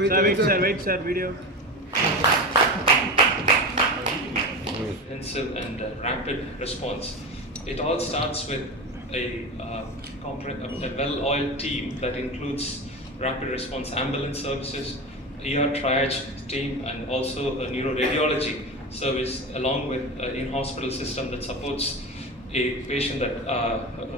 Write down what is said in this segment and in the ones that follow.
wait, sir, video. Comprehensive and rapid response. It all starts with a well-oiled team that includes rapid response ambulance services, ER triage team, and also a neuroradiology service, along with an in-hospital system that supports a patient that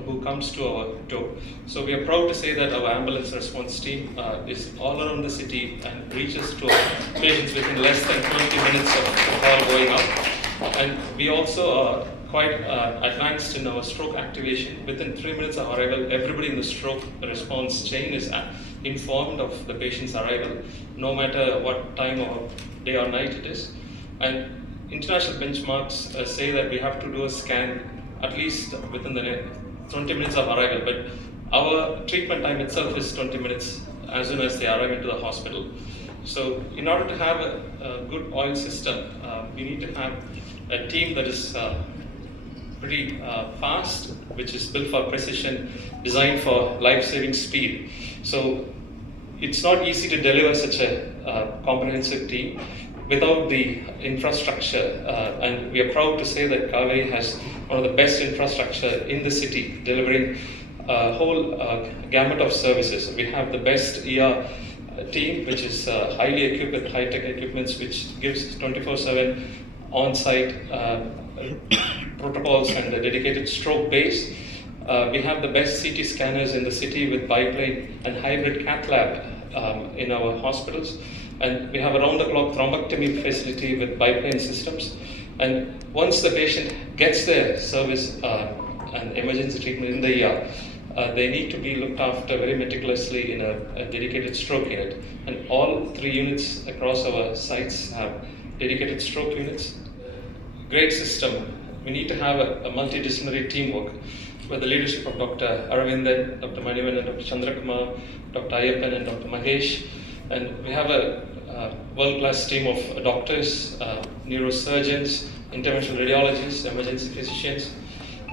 who comes to our door. So we are proud to say that our ambulance response team is all around the city and reaches to our patients within less than 20 minutes of the call going up. And we also are quite advanced in our stroke activation. Within 3 minutes of arrival, everybody in the stroke response chain is informed of the patient's arrival, no matter what time of day or night it is. And international benchmarks say that we have to do a scan at least within the 20 minutes of arrival, but our treatment time itself is 20 minutes as soon as they arrive into the hospital. So in order to have a good oil system, we need to have a team that is pretty fast, which is built for precision, designed for life-saving speed. So it's not easy to deliver such a comprehensive team without the infrastructure, and we are proud to say that Kauvery has one of the best infrastructure in the city, delivering a whole gamut of services. We have the best ER team, which is highly equipped with high-tech equipments, which gives 24/7 on-site protocols and a dedicated stroke base. We have the best CT scanners in the city with biplane and hybrid cath lab in our hospitals. And we have around-the-clock thrombectomy facility with biplane systems. And once the patient gets their service and emergency treatment in the ER, they need to be looked after very meticulously in a dedicated stroke unit. And all 3 units across our sites have dedicated stroke units. Great system. We need to have a multidisciplinary teamwork with the leadership of Dr. Aravindan, Dr. Manivan, Dr. Chandrakumar, Dr. Ayyappan, and Dr. Mahesh. And we have a world-class team of doctors, neurosurgeons, interventional radiologists, emergency physicians,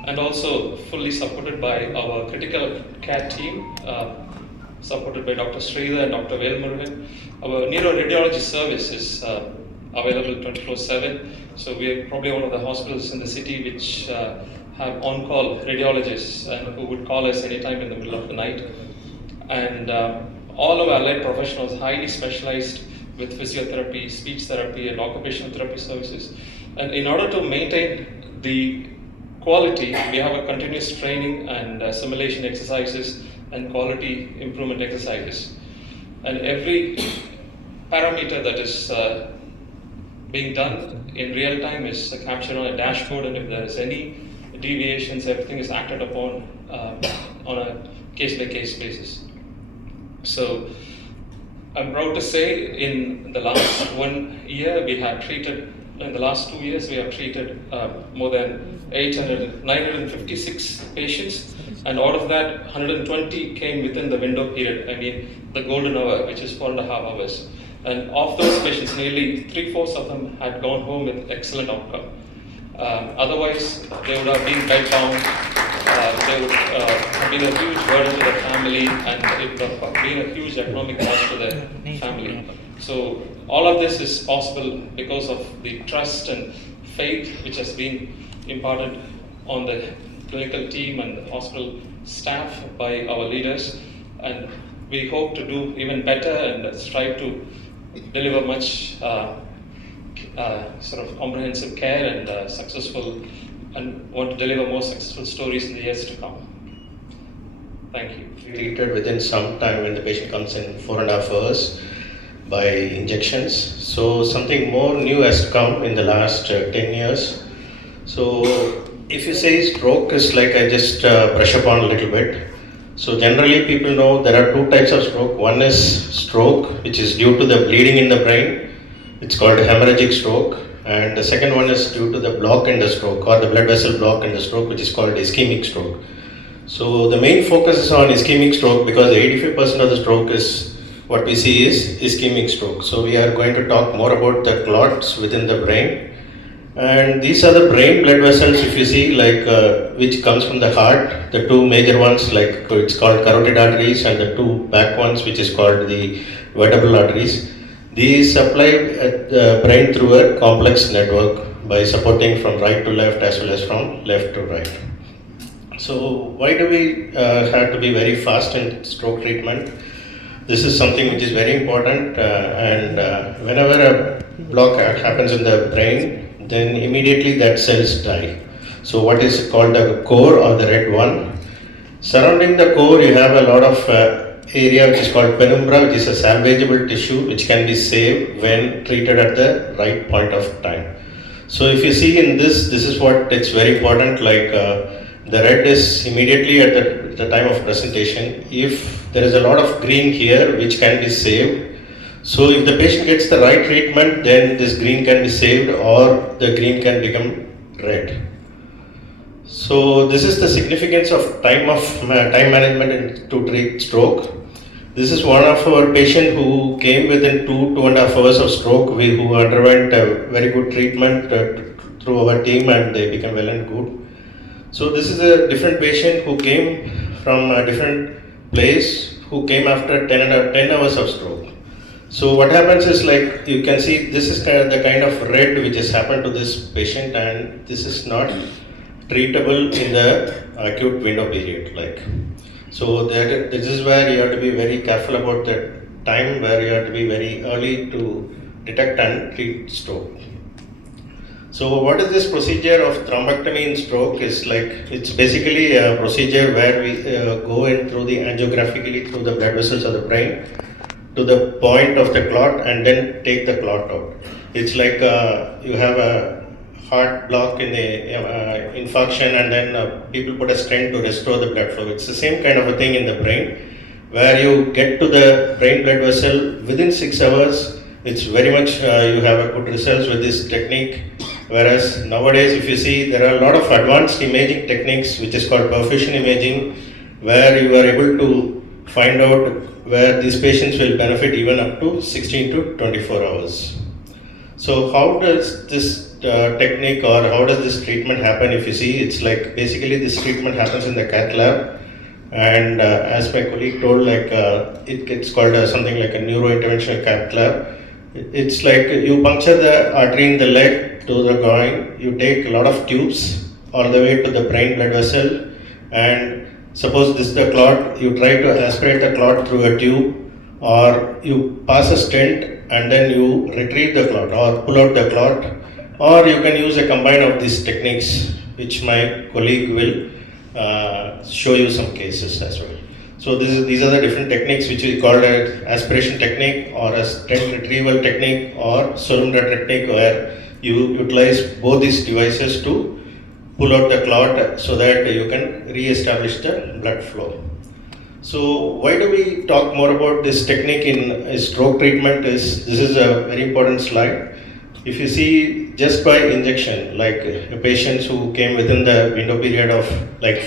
and also fully supported by our critical care team, supported by Dr. Sridhar and Dr. Velmurugan. Our neuroradiology service is available 24/7. So we are probably one of the hospitals in the city which have on-call radiologists who would call us anytime in the middle of the night. And all of our allied professionals are highly specialized with physiotherapy, speech therapy, and occupational therapy services. And in order to maintain the quality, we have a continuous training and simulation exercises and quality improvement exercises. And every parameter that is being done in real time is captured on a dashboard, and if there is any deviations, everything is acted upon on a case-by-case basis. So I'm proud to say in the last 1 year we have treated, in the last 2 years we have treated more than 956 patients, and out of that 120 came within the window period, I mean the golden hour, which is 4.5 hours. And of those patients, nearly 3/4 of them had gone home with excellent outcome. Otherwise, they would have been bedbound, they would have been a huge burden to the family, and it would have been a huge economic cost to their family. So all of this is possible because of the trust and faith which has been imparted on the clinical team and the hospital staff by our leaders. And we hope to do even better and strive to deliver much sort of comprehensive care and successful, and want to deliver more successful stories in the years to come. Thank you. Treated within some time when the patient comes in 4.5 hours by injections. So something more new has come in the last 10 years. So if you say stroke is like, I just brush upon a little bit. So generally people know there are 2 types of stroke. One is stroke, which is due to the bleeding in the brain. It's called hemorrhagic stroke. And the second one is due to the block in the stroke, or the blood vessel block in the stroke, which is called ischemic stroke. So the main focus is on ischemic stroke because 85% of the stroke is what we see is ischemic stroke. So we are going to talk more about the clots within the brain And these are the brain blood vessels, if you see, which comes from the heart. The two major ones, like it's called carotid arteries, and the two back ones, which is called the vertebral arteries. These supply the brain through a complex network by supporting from right to left as well as from left to right. So why do we have to be very fast in stroke treatment? This is something which is very important, and whenever a block happens in the brain, then immediately that cells die. So what is called the core, or the red one. Surrounding the core, you have a lot of area which is called penumbra, which is a salvageable tissue which can be saved when treated at the right point of time. So if you see in this is what it's very important, the red is immediately at the time of presentation. If there is a lot of green here which can be saved, so if the patient gets the right treatment, then this green can be saved, or the green can become red. So this is the significance of time management to treat stroke. This is one of our patient who came within 2.5 hours of stroke, who underwent a very good treatment through our team, and they became well and good. So this is a different patient who came from a different place, who came after 10 hours of stroke. So what happens is, you can see, this is the kind of red which has happened to this patient, and this is not treatable in the acute window period. So this is where you have to be very careful about the time, where you have to be very early to detect and treat stroke. So what is this procedure of thrombectomy in stroke? It's basically a procedure where we go in through the angiographically through the blood vessels of the brain to the point of the clot, and then take the clot out. It's like you have a heart block in the infarction, and then people put a stent to restore the blood flow. It's the same kind of a thing in the brain, where you get to the brain blood vessel within 6 hours. It's very much you have a good results with this technique. Whereas nowadays, if you see, there are a lot of advanced imaging techniques which is called perfusion imaging, where you are able to find out where these patients will benefit even up to 16 to 24 hours. So how does this technique, or how does this treatment happen? If you see, it's basically this treatment happens in the cath lab, and as my colleague told, it's called something like a neurointerventional cath lab. It's you puncture the artery in the leg to the groin, you take a lot of tubes all the way to the brain blood vessel, and suppose this is the clot, you try to aspirate the clot through a tube, or you pass a stent and then you retrieve the clot or pull out the clot, or you can use a combine of these techniques, which my colleague will show you some cases as well. So these are the different techniques which we call an aspiration technique, or a stent retrieval technique, or Solomon technique, where you utilize both these devices to pull out the clot so that you can re-establish the blood flow. So why do we talk more about this technique in stroke treatment? This is a very important slide. If you see, just by injection, patients who came within the window period of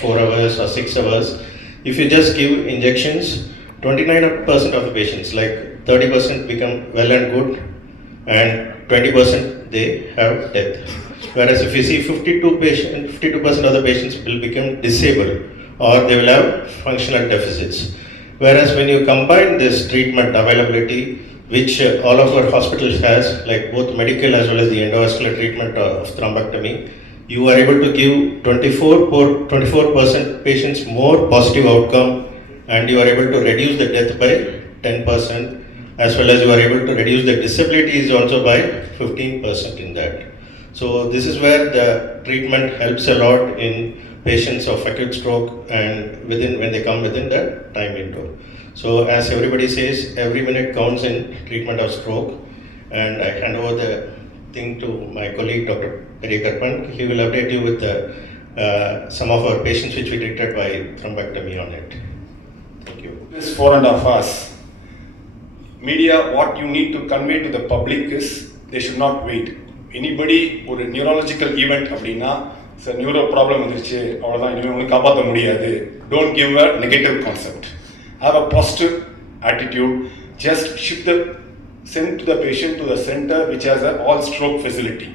4 hours or 6 hours, if you just give injections, 29% of the patients, 30% become well and good, and 20% they have death. Whereas if you see, 52% of the patients will become disabled, or they will have functional deficits. Whereas when you combine this treatment availability, which all of our hospitals has, both medical as well as the endovascular treatment of thrombectomy, you are able to give 24% patients more positive outcome, and you are able to reduce the death by 10%, as well as you are able to reduce the disabilities also by 15% in that. So this is where the treatment helps a lot in patients of acute stroke, and when they come within the time window. So as everybody says, every minute counts in treatment of stroke, and I hand over the thing to my colleague Dr. Periakaruppan. He will update you with some of our patients which we treated by thrombectomy on it. Thank you. This 4.5 hours. Media, what you need to convey to the public is they should not wait. Anybody ஒரு neurological event அப்படின்னா sir neuro problem வந்துருச்சு அவ்வளோதான் இனிமேல் ஒன்றும் காப்பாற்ற முடியாது. Don't give a negative concept. Have a positive attitude. Just send to the patient to the center which has an all stroke facility.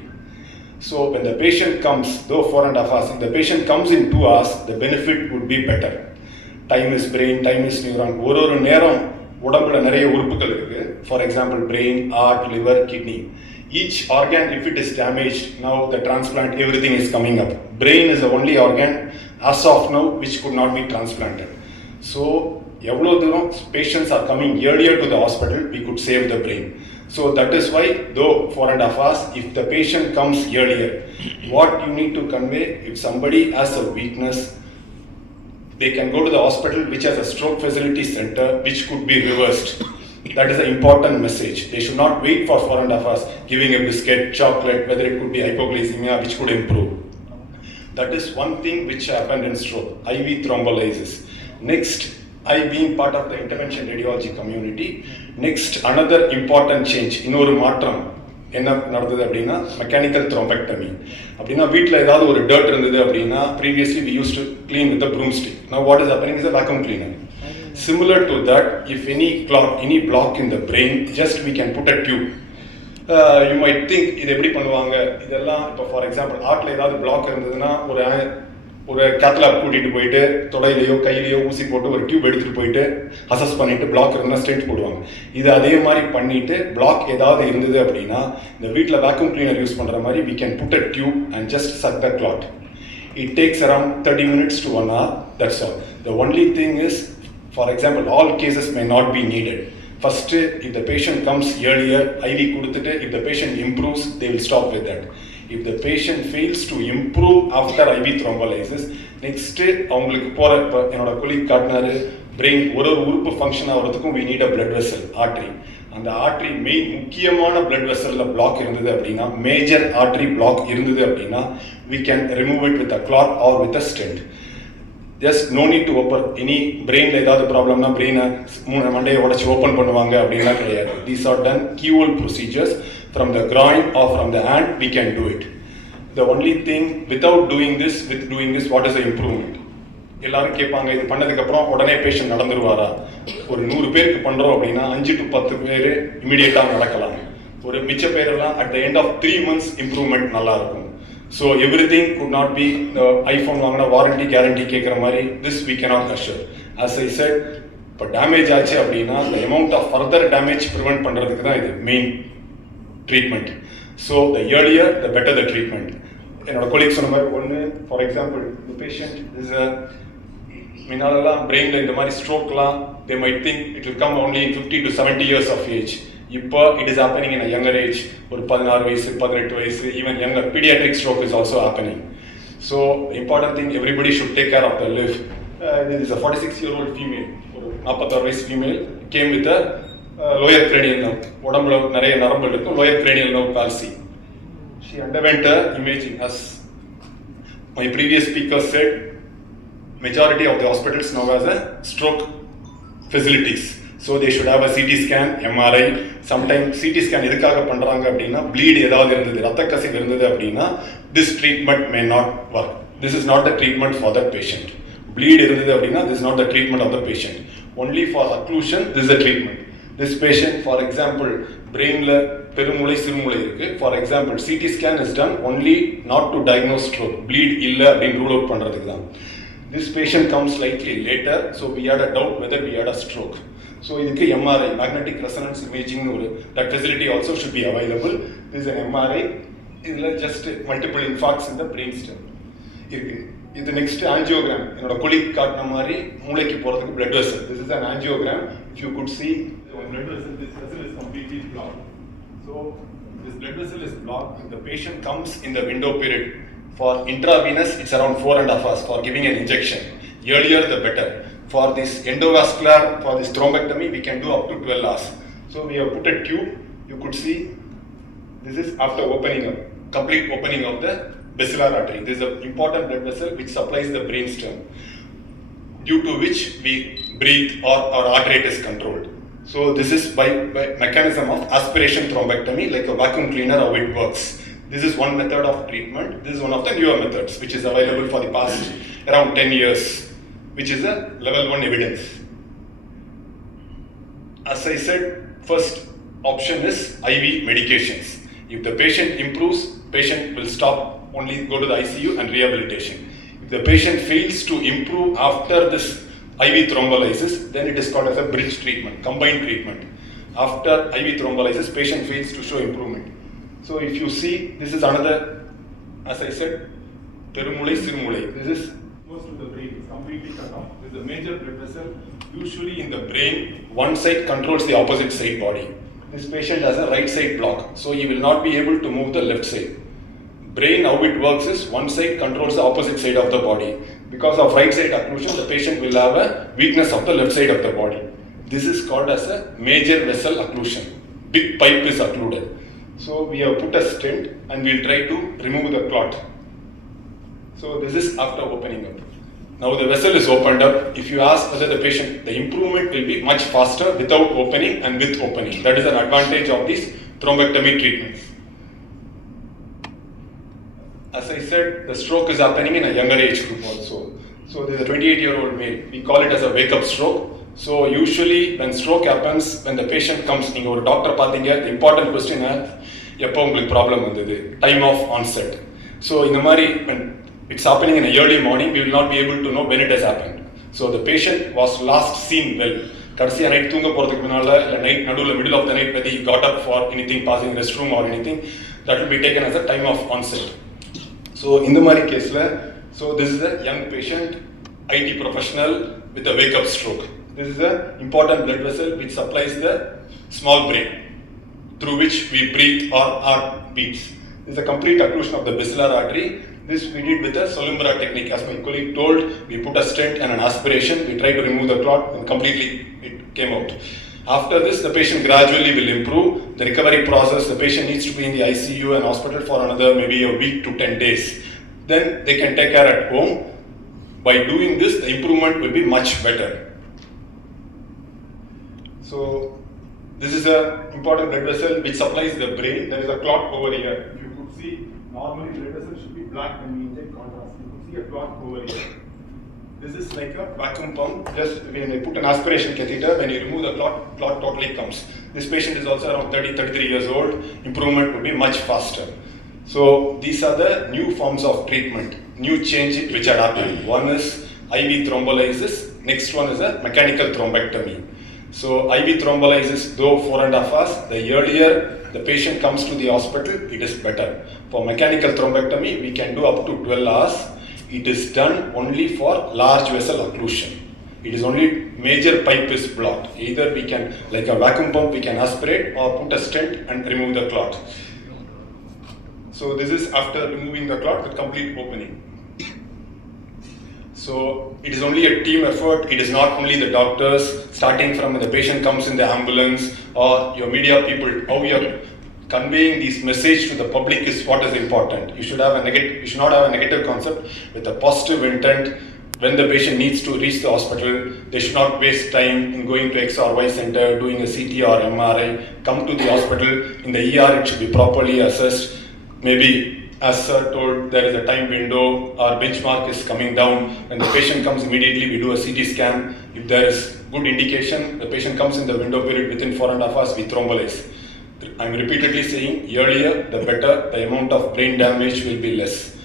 So when the patient comes, though 4.5 hours, if the patient comes in 2 hours, the benefit would be better. Time is brain, time is neuron. ஒரு நேரம் உடம்புல நிறைய உறுப்புகள் இருக்கு. For example, brain, heart, liver, kidney. Each organ, if it is damaged, now the transplant, everything is coming up. Brain is the only organ as of now which could not be transplanted. So எவ்வளோ தூரம் patients are coming earlier to the hospital, we could save the brain. So that is why, though 4.5 hours, if the patient comes earlier, what you need to convey, if somebody has a weakness, they can go to the hospital which has a stroke facility center which could be reversed. That is an important message. They should not wait for 4.5 hours giving a biscuit, chocolate, whether it could be hypoglycemia which could improve. That is one thing which happened in stroke, IV thrombolysis. Next, I being part of the intervention radiology community, next another important change, இன்னொரு மாற்றம் என்ன நடந்தது அப்படின்னா மெக்கானிக்கல் த்ரோம்பெக்டமி. அப்படின்னா வீட்டில் ஏதாவது ஒரு டர்ட் இருந்தது அப்படின்னா previously we used to clean with a broomstick. Now what is happening is a vacuum cleaner. Similar to that, if any clot, any block in the brain, just we can put a tube. You might think இது எப்படி பண்ணுவாங்க இதெல்லாம். இப்போ for example ஹார்ட்ல ஏதாவது பிளாக் இருந்ததுன்னா ஒரு கேத்லாப் கூட்டிகிட்டு போயிட்டு தொடையிலையோ கையிலையோ ஊசி போட்டு ஒரு டியூப் எடுத்துகிட்டு போயிட்டு அசஸ் பண்ணிவிட்டு பிளாக் இருந்தால் ஸ்டென்ட் போடுவாங்க. இது அதே மாதிரி பண்ணிவிட்டு பிளாக் ஏதாவது இருந்தது அப்படின்னா இந்த வீட்டில் வேக்யூம் கிளீனர் யூஸ் பண்ணுற மாதிரி we can put a tube and just suck the clot. It takes around 30 minutes to 1 hour, that's all. The only thing is, for example, all cases may not be needed. First, if the patient comes earlier, IV கொடுத்துட்டு if the patient improves, they will stop with that. If the patient fails to improve after IV thrombolysis, next அவங்களுக்கு போகிற இப்போ என்னோட கொலீக் காட்டினாரு பிரெயின் ஒரு உறுப்பு ஃபங்க்ஷன் ஆகிறதுக்கும் we need a blood vessel, artery. அந்த ஆர்ட்ரி மெயின் முக்கியமான பிளட் வெசலில் பிளாக் இருந்தது அப்படின்னா மேஜர் ஆர்ட்ரி பிளாக் இருந்தது அப்படின்னா we can remove it with a clot or with a stent. Just no need to open any brainல ஏதாவது ப்ராப்ளம்னா பிரெயினை மண்டையை உடச்சி ஓப்பன் பண்ணுவாங்க அப்படின்லாம் கிடையாது. These are done keyhole procedures from the groin or from the hand, we can do it. The only thing without doing this, with doing this, what is the improvement? எல்லாரும் கேட்பாங்க இது பண்ணதுக்கப்புறம் உடனே பேஷண்ட் நடந்துருவாரா? ஒரு 100 பேருக்கு பண்ணுறோம் அப்படின்னா 5 to 10 பேர் இமீடியட்டாக நடக்கலாம். ஒரு மிச்ச பேரெல்லாம் at the end of 3 months improvement நல்லா இருக்கும். So every thing could not be iPhone வாங்கினா வாரண்டி கேரண்டி கேட்குற மாதிரி this we cannot assure. As I said, இப்போ டேமேஜ் ஆச்சு அப்படின்னா the amount of further damage prevent பண்ணுறதுக்கு தான் இது main treatment. So the earlier the better the treatment. என்னோட கொலீக் சொன்ன மாதிரி ஒன்று ஃபார் எக்ஸாம்பிள் இந்த பேஷண்ட் இஸ் முன்னாலெல்லாம் பிரெயினில் இந்த மாதிரி ஸ்ட்ரோக்லாம் they might think it will come only in 50 to 70 years of age. இப்போ it is happening in a younger age, ஒரு 16 வயசு 18 வயசு, even younger pediatric stroke is also happening. So important thing, everybody should take care of their life. This is a 46-year-old female, ஒரு 46 வயசு female came with a lower cranial nerve, உடம்புல நிறைய நரம்பு இருக்கும், lower cranial nerve palsy. She underwent a imaging. As my previous speaker said, majority of the hospitals now has a stroke facilities. So they should have a CT scan, MRI. Sometimes CT scan எதுக்காக பண்றாங்க அப்படின்னா bleed ஏதாவது இருந்தது, ரத்த கசிவு இருந்தது அப்படின்னா this treatment may not work. This is not the treatment for that patient. Bleed இருந்தது அப்படின்னா this is not the treatment of the patient. Only for occlusion this is the treatment. This patient, for example, brainல பெருமூளை சிறுமூளை இருக்கு. For example, CT scan is done only not to diagnose stroke. Bleed இல்ல அப்படின்னு rule out பண்றதுக்கு தான். This patient comes slightly later, so we had a doubt whether we had a stroke. So இதுக்கு MRI, magnetic resonance imaging, that facility also should be available. This is an MRI. இதுல just multiple infarcts in the brainstem இருக்கு. இது next angiogram. என்னோட கொலீக் காட்டின மாதிரி மூளைக்கு போறதுக்கு blood vessel. This is an angiogram. If you could see, blood vessel, this vessel is completely blocked. So this blood vessel is blocked. If the patient comes in the window period, for intravenous it's around 4.5 hours for giving an injection. Earlier the better. For this endovascular, for this thrombectomy, we can do up to 12 hours. So we have put a tube. You could see this is after opening up, complete opening of the basilar artery. This is an important blood vessel which supplies the brainstem, due to which we breathe or our heart rate is controlled. So this is by mechanism of aspiration thrombectomy, like a vacuum cleaner, how it works. This is one method of treatment. This is one of the newer methods which is available for the past around 10 years, which is a level 1 evidence. As I said, first option is IV medications. If the patient improves, patient will stop, only go to the ICU and rehabilitation. If the patient fails to improve after this IV thrombolysis, then it is called as a bridge treatment, combined treatment. After IV thrombolysis, patient fails to show improvement. So if you see, this is another, as I said, Perumulai, Sirumulai. This is goes to the brain, it's completely cut off. This is a major blood vessel. Usually in the brain, one side controls the opposite side body. This patient has a right side block, so he will not be able to move the left side. Brain, how it works is, one side controls the opposite side of the body. Because of right side occlusion, the patient will have a weakness of the left side of the body. This is called as a major vessel occlusion. Big pipe is occluded. So we have put a stent and we'll try to remove the clot. So this is after opening up. Now the vessel is opened up. If you ask whether the patient, the improvement will be much faster without opening and with opening. That is an advantage of these thrombectomy treatments. As I said, the stroke is happening in a younger age group also. So there's a 28-year-old male. We call it as a wake-up stroke. So usually when stroke happens, when the patient comes, நீங்க ஒரு டாக்டர் பார்த்தீங்க, the important question is, எப்போ உங்களுக்கு ப்ராப்ளம் வந்தது, time of onset. So இந்த மாதிரி when it's happening in a early morning, we will not be able to know when it has happened. So the patient was last seen well. கடைசியா நைட் தூங்க போறதுக்கு முன்னால இல்ல நைட் நடுவுல middle of the night whether he got up for anything, passing restroom or anything, that will be taken as a time of onset. So இந்த மாதிரி கேஸ்ல, so this is a young patient, IT professional with a wake-up stroke. This is an important blood vessel which supplies the small brain through which we breathe or heart beats. This is a complete occlusion of the basilar artery. This we did with a Solumbra technique. As my colleague told, we put a stent and an aspiration. We tried to remove the clot and completely it came out. After this, the patient gradually will improve. The recovery process, the patient needs to be in the ICU and hospital for another maybe a week to 10 days. Then they can take care at home. By doing this, the improvement will be much better. So this is a important blood vessel which supplies the brain. There is a clot over here. If you could see, normally blood vessel should be black when we inject contrast. You could see a clot over here. This is like a vacuum pump. Just when I put an aspiration catheter, when you remove the clot totally comes. This patient is also around 33 years old. Improvement will be much faster. So these are the new forms of treatment, new change which had happened. One is IV thrombolysis. Next one is a mechanical thrombectomy. So IV thrombolysis, though 4.5 hours, the earlier the patient comes to the hospital, it is better. For mechanical thrombectomy, we can do up to 12 hours. It is done only for large vessel occlusion. It is only major pipe is blocked. Either we can, like a vacuum pump, we can aspirate or put a stent and remove the clot. So this is after removing the clot with complete opening. So it is only a team effort. It is not only the doctors, starting from when the patient comes in the ambulance or your media people, how you are conveying this message to the public is what is important. You should not have a negative concept with a positive intent. When the patient needs to reach the hospital, they should not waste time in going to X or Y center, doing a CT or MRI. Come to the hospital. In the ER, it should be properly assessed. Maybe, as sir told, there is a time window, our benchmark is coming down. When the patient comes immediately, we do a CT scan. If there is good indication, the patient comes in the window period within 4.5 hours, we thrombolyze. I'm repeatedly saying, earlier the better, the amount of brain damage will be less.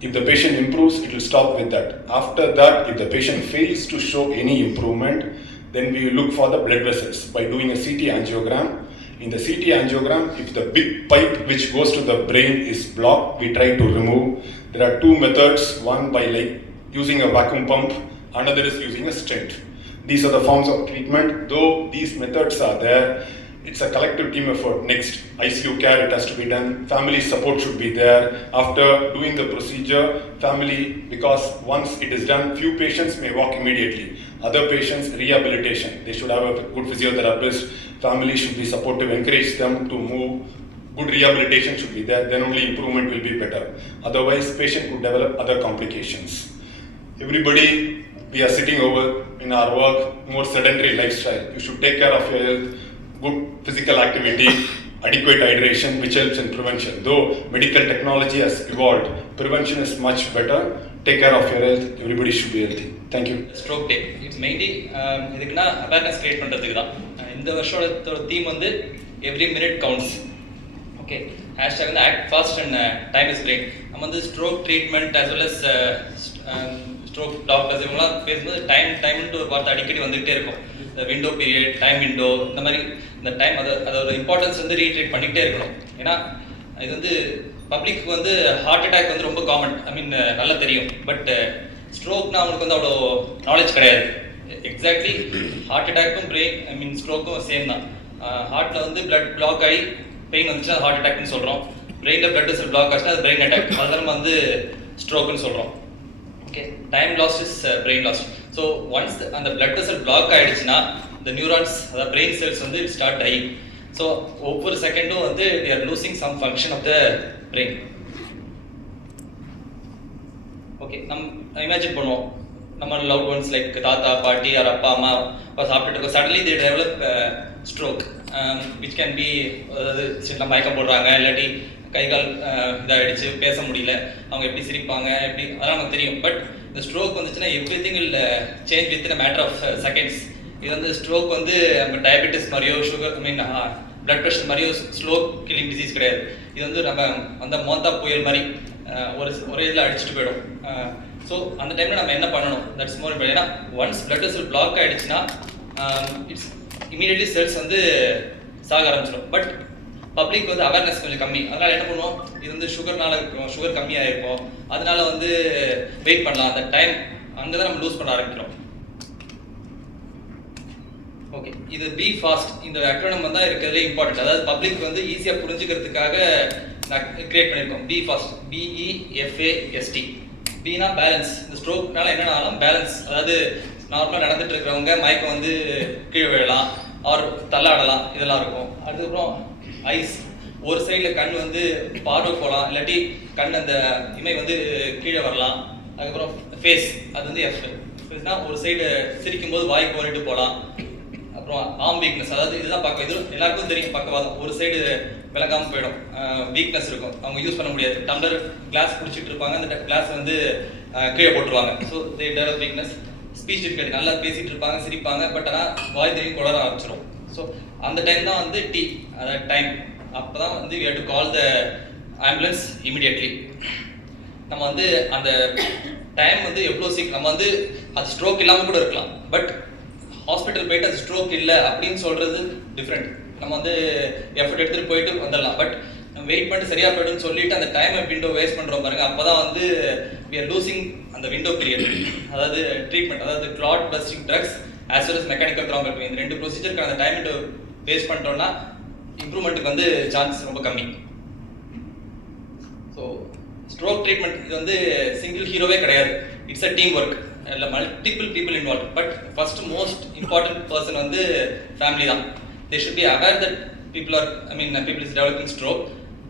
If the patient improves, it will stop with that. After that, if the patient fails to show any improvement, then we will look for the blood vessels by doing a CT angiogram. In the CT angiogram, if the big pipe which goes to the brain is blocked, we try to remove. There are two methods, one by like using a vacuum pump, another is using a stent. These are the forms of treatment. Though these methods are there, it's a collective team effort. Next, ICU care, it has to be done. Family support should be there. After doing the procedure, family, because once it is done, few patients may walk immediately. Other patients, rehabilitation. They should have a good physiotherapist. Family should be supportive, encourage them to move. Good rehabilitation should be there. Then only improvement will be better. Otherwise, patient could develop other complications. Everybody, we are sitting over in our work, more sedentary lifestyle. You should take care of your health. Good physical activity, adequate hydration, which helps in prevention. Though medical technology has evolved, prevention is much better. Take care of your health. Everybody should be healthy. Thank you. Stroke Day. It's mainly இதுக்குன்னா awareness create பண்ணுறதுக்கு தான். இந்த வருஷோட theme வந்து every minute counts. Okay, hashtag வந்து act fast and time is great. நம்ம வந்து stroke treatment as well as stroke doctors இவங்களாம் பேசும்போது டைம்ன்ட்டு ஒரு வார்த்தை அடிக்கடி வந்துகிட்டே இருக்கும். இந்த விண்டோ பீரியட், டைம் விண்டோ, இந்த மாதிரி இந்த டைம் அதோட இம்பார்ட்டன்ஸ் வந்து ரீட்ரீட் பண்ணிக்கிட்டே இருக்கணும். ஏன்னா இது வந்து பப்ளிக் வந்து ஹார்ட் அட்டாக் வந்து ரொம்ப காமன், ஐ மீன் நல்லா தெரியும். பட் ஸ்ட்ரோக்னா அவங்களுக்கு வந்து அவ்வளோ நாலேஜ் கிடையாது. எக்ஸாக்ட்லி ஹார்ட் அட்டாக்கும் பிரெயின் ஐ மீன் ஸ்ட்ரோக்கும் சேம் தான். ஹார்ட்டில் வந்து பிளட் பிளாக் ஆகி பெயின் வந்துச்சுன்னா ஹார்ட் அட்டாக்னு சொல்கிறோம். பிரெயினில் பிளட் வெசல் பிளாக் ஆச்சுன்னா அது பிரெயின் அட்டாக், அதெல்லாம் நம்ம வந்து ஸ்ட்ரோக்குன்னு சொல்கிறோம். Okay, time last is brain last. So once அந்த பிளட் வெசல் பிளாக் ஆகிடுச்சுன்னா இந்த நியூரான்ஸ் அதாவது பிரெயின் செல்ஸ் வந்து ஸ்டார்ட் டைங். ஸோ ஒவ்வொரு செகண்டும் வந்து we are losing some function of the brain. Okay, நம்ம இமேஜின் பண்ணுவோம் நம்ம லவ்ட் ஒன்ஸ் லைக் தாத்தா பாட்டி ஆர் அப்பா அம்மா சாப்பிட்டுட்டு இருக்கோம், suddenly they develop stroke which can be, அதாவது சில மயக்கம் போடுறாங்க, இல்லாட்டி கை கால் இதாகிடுச்சு, பேச முடியல, அவங்க எப்படி சிரிப்பாங்க எப்படி அதெல்லாம் நமக்கு தெரியும். பட் இந்த ஸ்ட்ரோக் வந்துச்சுன்னா everything will change with in matter of seconds. இது வந்து ஸ்ட்ரோக் வந்து நம்ம டயபெட்டிஸ் மாதிரியோ sugar I mean blood pressure மாதிரியோ ஸ்லோ கில்லிங் டிசீஸ் கிடையாது. இது வந்து நம்ம அந்த மோந்தா புயல் மாதிரி ஒரே இதில் அடிச்சுட்டு போயிடும். ஸோ அந்த டைமில் நம்ம என்ன பண்ணணும், தட்ஸ் மோர் இம்பார்ட்டன்ட். ஏன்னா ஒன்ஸ் பிளட் வெசல் பிளாக் ஆகிடுச்சுன்னா இட்ஸ் இமீடியட்லி செல்ஸ் வந்து சாக ஆரம்பிச்சிடும். பட் பப்ளிக் வந்து அவேர்னஸ் கொஞ்சம் கம்மி, அதனால் என்ன பண்ணுவோம், இது வந்து சுகர்னால இருக்கும், சுகர் கம்மியாக இருக்கும், அதனால வந்து வெயிட் பண்ணலாம். அந்த டைம் அங்கே தான் நம்ம லூஸ் பண்ண ஆரம்பிக்கிறோம். ஓகே, இது பி ஃபாஸ்ட் இந்த அக்ரோனிம் வந்து இருக்கிறதுலே இம்பார்ட்டன்ட். அதாவது பப்ளிக் வந்து ஈஸியாக புரிஞ்சுக்கிறதுக்காக நான் கிரியேட் பண்ணியிருக்கோம். Be fast, BEFAST. பினா பேலன்ஸ். இந்த ஸ்ட்ரோக்னால என்னன்னாலும் பேலன்ஸ், அதாவது நார்மலாக நடந்துட்டு இருக்கிறவங்க மயக்கம் வந்து கீழே விழலாம் ஆர் தள்ளாடலாம், இதெல்லாம் இருக்கும். அதுக்கப்புறம் ஐஸ், ஒரு சைடில் கண் வந்து பார்வை போகலாம், இல்லாட்டி கண் அந்த இமை வந்து கீழே வரலாம். அதுக்கப்புறம் ஃபேஸ், அது வந்து எஃப். ஃபேஸ்னா ஒரு சைடு சிரிக்கும் போது வாய் கோரிட்டு போகலாம். அப்புறம் ஆர்ம் வீக்னஸ், அதாவது இதுதான் பக்கம், இது எல்லாருக்கும் தெரியும் பக்கவாதம், ஒரு சைடு விளங்காமல் போயிடும், வீக்னஸ் இருக்கும், அவங்க யூஸ் பண்ண முடியாது. டம்ளர் கிளாஸ் குடிச்சிட்டு இருப்பாங்க, அந்த கிளாஸ் வந்து கீழே போட்டுருவாங்க. So they develop weakness. Speech difficulty, நல்லா பேசிட்டு இருப்பாங்க, சிரிப்பாங்க, பட் ஆனால் வாய் தெரியும் குளர ஆரம்பிச்சிடும். ஸோ அந்த டைம் தான் வந்து டி, அதாவது டைம். அப்போ தான் வந்து we have to call the ambulance immediately. நம்ம வந்து அந்த டைம் வந்து எவ்வளோ சீக்கிரம், நம்ம வந்து அது ஸ்ட்ரோக் இல்லாமல் கூட இருக்கலாம், பட் ஹாஸ்பிட்டல் போயிட்டு அது ஸ்ட்ரோக் இல்லை அப்படின்னு சொல்கிறது டிஃப்ரெண்ட். நம்ம வந்து எஃபர்ட் எடுத்துகிட்டு போயிட்டு வந்துடலாம், பட் நம்ம வெயிட் பண்ணிட்டு சரியாக போய்ட்டுன்னு சொல்லிட்டு அந்த டைமை விண்டோ வேஸ்ட் பண்ணுறோம் பாருங்க. அப்போ தான் வந்து we are losing அந்த விண்டோ பீரியட். அதாவது ட்ரீட்மெண்ட், அதாவது clot busting drugs as well as mechanical thrombectomy, இந்த ரெண்டு ப்ரொசீஜருக்கு அந்த டைம் விண்டோ வேஸ்ட் பண்ணிட்டோம்னா இம்ப்ரூவ்மெண்ட்டுக்கு வந்து சான்ஸ் ரொம்ப கம்மி. ஸோ ஸ்ட்ரோக் ட்ரீட்மெண்ட் இது வந்து சிங்கிள் ஹீரோவே கிடையாது, இட்ஸ் அ டீம் ஒர்க். இல்லை multiple people involve. But first most important person வந்து ஃபேமிலி தான். They should be aware that people are people is developing stroke.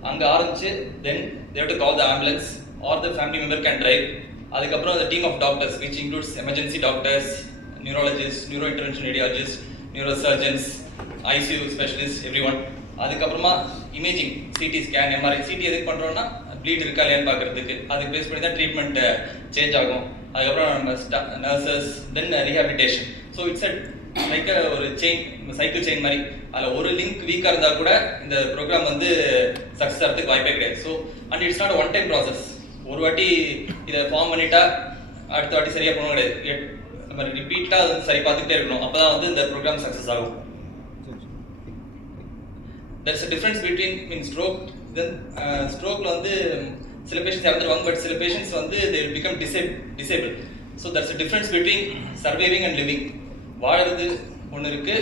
அங்கே ஆரம்பிச்சு then they have to call the ambulance or the family member can drive. அதுக்கப்புறம் அந்த team of doctors which includes emergency doctors, neurologist, neuro interventional radiologist, neuro surgeons, ICU specialist, every one. அதுக்கப்புறமா imaging, CT scan, MRI. CD எதுக்கு பண்ணுறோன்னா ப்ளீட் இருக்கா இல்லையான்னு பார்க்குறதுக்கு. அதுக்கு பேஸ் பண்ணி தான் ட்ரீட்மெண்ட் சேஞ்ச் ஆகும். அதுக்கப்புறம் நம்ம நர்சஸ், தென் ரீஹாபிலிட்டேஷன். ஸோ இட்ஸ் லைக் ஒரு செயின், சைக்கிள் செயின் மாதிரி. அதில் ஒரு லிங்க் வீக்காக இருந்தால் கூட இந்த ப்ரோக்ராம் வந்து சக்ஸஸ் ஆகிறதுக்கு வாய்ப்பே கிடையாது. So and it's not one time process. ஒரு வாட்டி இதை ஃபார்ம் பண்ணிட்டா அடுத்த வாட்டி சரியாக பண்ண கிடையாது. நம்ம ரிப்பீட்டாக அது சரி பார்த்துக்கிட்டே இருக்கணும், அப்போ தான் வந்து இந்த ப்ரோக்ராம் சக்ஸஸ் ஆகும். there's a difference between stroke. Then strokeல வந்து சில பேஷண்ட்ஸ் இறந்துருவாங்க, பட் சில பேஷண்ட்ஸ் வந்து they will become disabled. So there's a difference between surviving and living. வாழறது ஒன்று இருக்கு,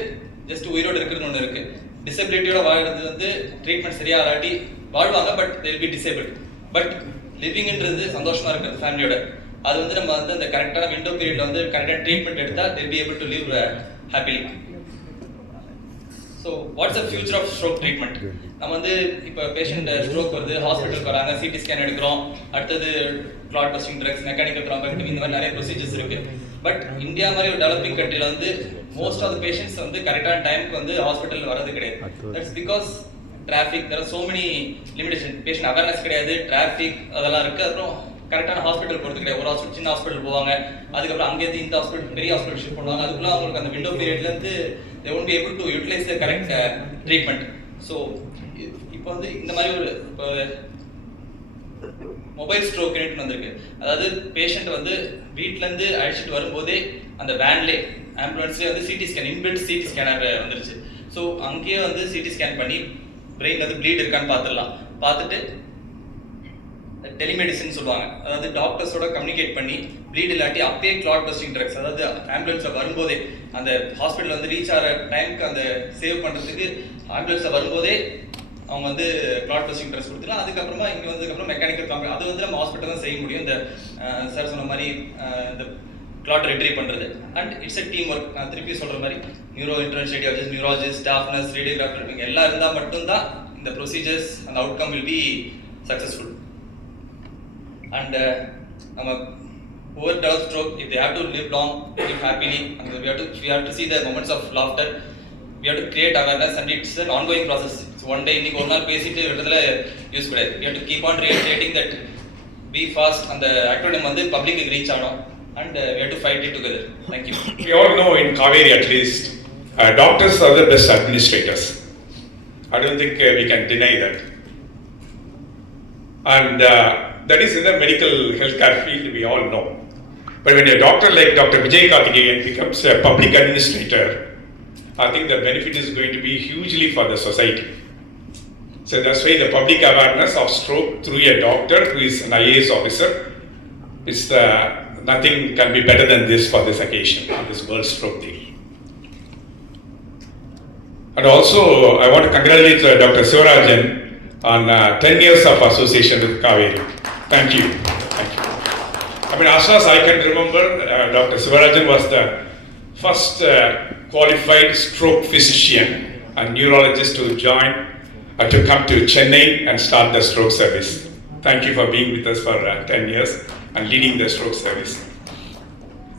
ஜஸ்ட் உயிரோடு இருக்கிறது ஒன்று இருக்கு. டிசபிலிட்டியோட வாழறது வந்து ட்ரீட்மெண்ட் சரியா ஆராட்டி வாழ்வாங்க, but they will be disabled. But லிவிங்ன்றது சந்தோஷமா இருக்கிறது ஃபேமிலியோட. அது வந்து நம்ம வந்து அந்த கரெக்டான விண்டோ பீரியட்ல வந்து கரெக்டான ட்ரீட்மெண்ட் எடுத்தால் they will be able to live happily. So what's the future of stroke treatment? நம்ம வந்து இப்போ பேஷண்ட் ஸ்ட்ரோக் வருது, ஹாஸ்பிட்டலுக்கு வராங்க, சிடி ஸ்கேன் எடுக்கிறோம், அடுத்தது Claude busting drugs, mechanical thrombectomy, இந்த மாதிரி நிறைய ப்ரொசீஜர்ஸ் இருக்கு. பட் இந்தியா மாதிரி ஒரு டெவலப்பிங் கண்ட்ரியில் வந்து மோஸ்ட் ஆஃப் த பேஷண்ட்ஸ் வந்து கரெக்டான டைமுக்கு வந்து ஹாஸ்பிட்டல் வரது கிடையாது. That's because traffic, there are so many limitation. Patient awareness கிடையாது, டிராஃபிக் அதெல்லாம் இருக்கு. அப்புறம் கரெக்டான ஹாஸ்பிட்டல் போகிறது கிடையாது. ஒரு ஹாஸ்பிட்டல் சின்ன ஹாஸ்பிட்டல் போவாங்க, அதுக்கப்புறம் அங்கேருந்து இந்த ஹாஸ்பிட்டல் பெரிய ஹாஸ்பிட்டல் ஷிஃப்ட் பண்ணுவாங்க. அதுக்குள்ள அவங்களுக்கு அந்த விண்டோ பீரியட்லேருந்து they won't be able to utilize the correct treatment. So இப்போ இப்போ வந்து இந்த மாதிரி ஒரு இப்போ மொபைல் ஸ்ட்ரோக் யூனிட் வந்திருக்கு. அதாவது பேஷண்ட் வந்து வீட்டிலேருந்து அழைச்சிட்டு வரும்போதே அந்த வேன்லே ஆம்புலன்ஸ்லேயே வந்து CT scan inbuilt CD scanner வந்துருச்சு. ஸோ அங்கேயே வந்து சிடி ஸ்கேன் பண்ணி பிரெயின் வந்து ப்ளீட் இருக்கான்னு பார்த்துடலாம். பார்த்துட்டு டெலிமெடிசின் சொல்லுவாங்க, அதாவது டாக்டர்ஸோட கம்யூனிகேட் பண்ணி ப்ளீட் இல்லாட்டி அப்பயே கிளாட் பஸ்டிங் ட்ரக்ஸ், அதாவது ஆம்புலன்ஸில் வரும்போதே அந்த ஹாஸ்பிட்டல் வந்து ரீச் ஆகிற டைமுக்கு அந்த சேவ் பண்ணுறதுக்கு ஆம்புலன்ஸில் வரும்போதே அவங்க வந்து கிளாட் பஸ்டிங் ட்ரக்ஸ் கொடுத்துக்கலாம். அதுக்கப்புறமா இங்கே வந்ததுக்கப்புறம் மெக்கானிக்கல் காம்பி அது வந்து நம்ம ஹாஸ்பிட்டல் தான் செய்ய முடியும். இந்த சார் சொன்ன மாதிரி இந்த கிளாட் ரிட்ரீவ் பண்ணுறது. And it's a team work. நான் திருப்பி சொல்கிற மாதிரி interventional radiologist, neurologist, staff nurse, radiographer இவங்க எல்லாம் இருந்தால் மட்டும்தான் இந்த ப்ரொசீஜர்ஸ் அந்த outcome will be successful. And நம்ம overdeveloped stroke, if they have to live long, live happily, and we have to see the moments of laughter. We have to create awareness, and it's an ongoing process. So one day இன்னைக்கு ஒரு நாள் பேசிட்டு விடுறதுல யூஸ் கிடையாது. We have to keep on reiterating that be fast அந்த acronym வந்து பப்ளிக்கு ரீச் ஆகணும், and we have to fight it together. Thank you. We all know in Kauvery at least, doctors are the best administrators. I don't think we can deny that. And that is in the medical healthcare field, we all know. But when a doctor like Dr. Periakaruppan becomes a public administrator, I think the benefit is going to be hugely for the society. So that's why the public awareness of stroke through a doctor who is an IAS officer, is nothing can be better than this for this occasion, on this World Stroke Day. And also, I want to congratulate Dr. Sivarajan on 10 years of association with Kauvery. Thank you. Thank you. I mean, as far as I can remember, Dr. Sivarajan was the first qualified stroke physician and neurologist to join, to come to Chennai and start the stroke service. Thank you for being with us for 10 years and leading the stroke service.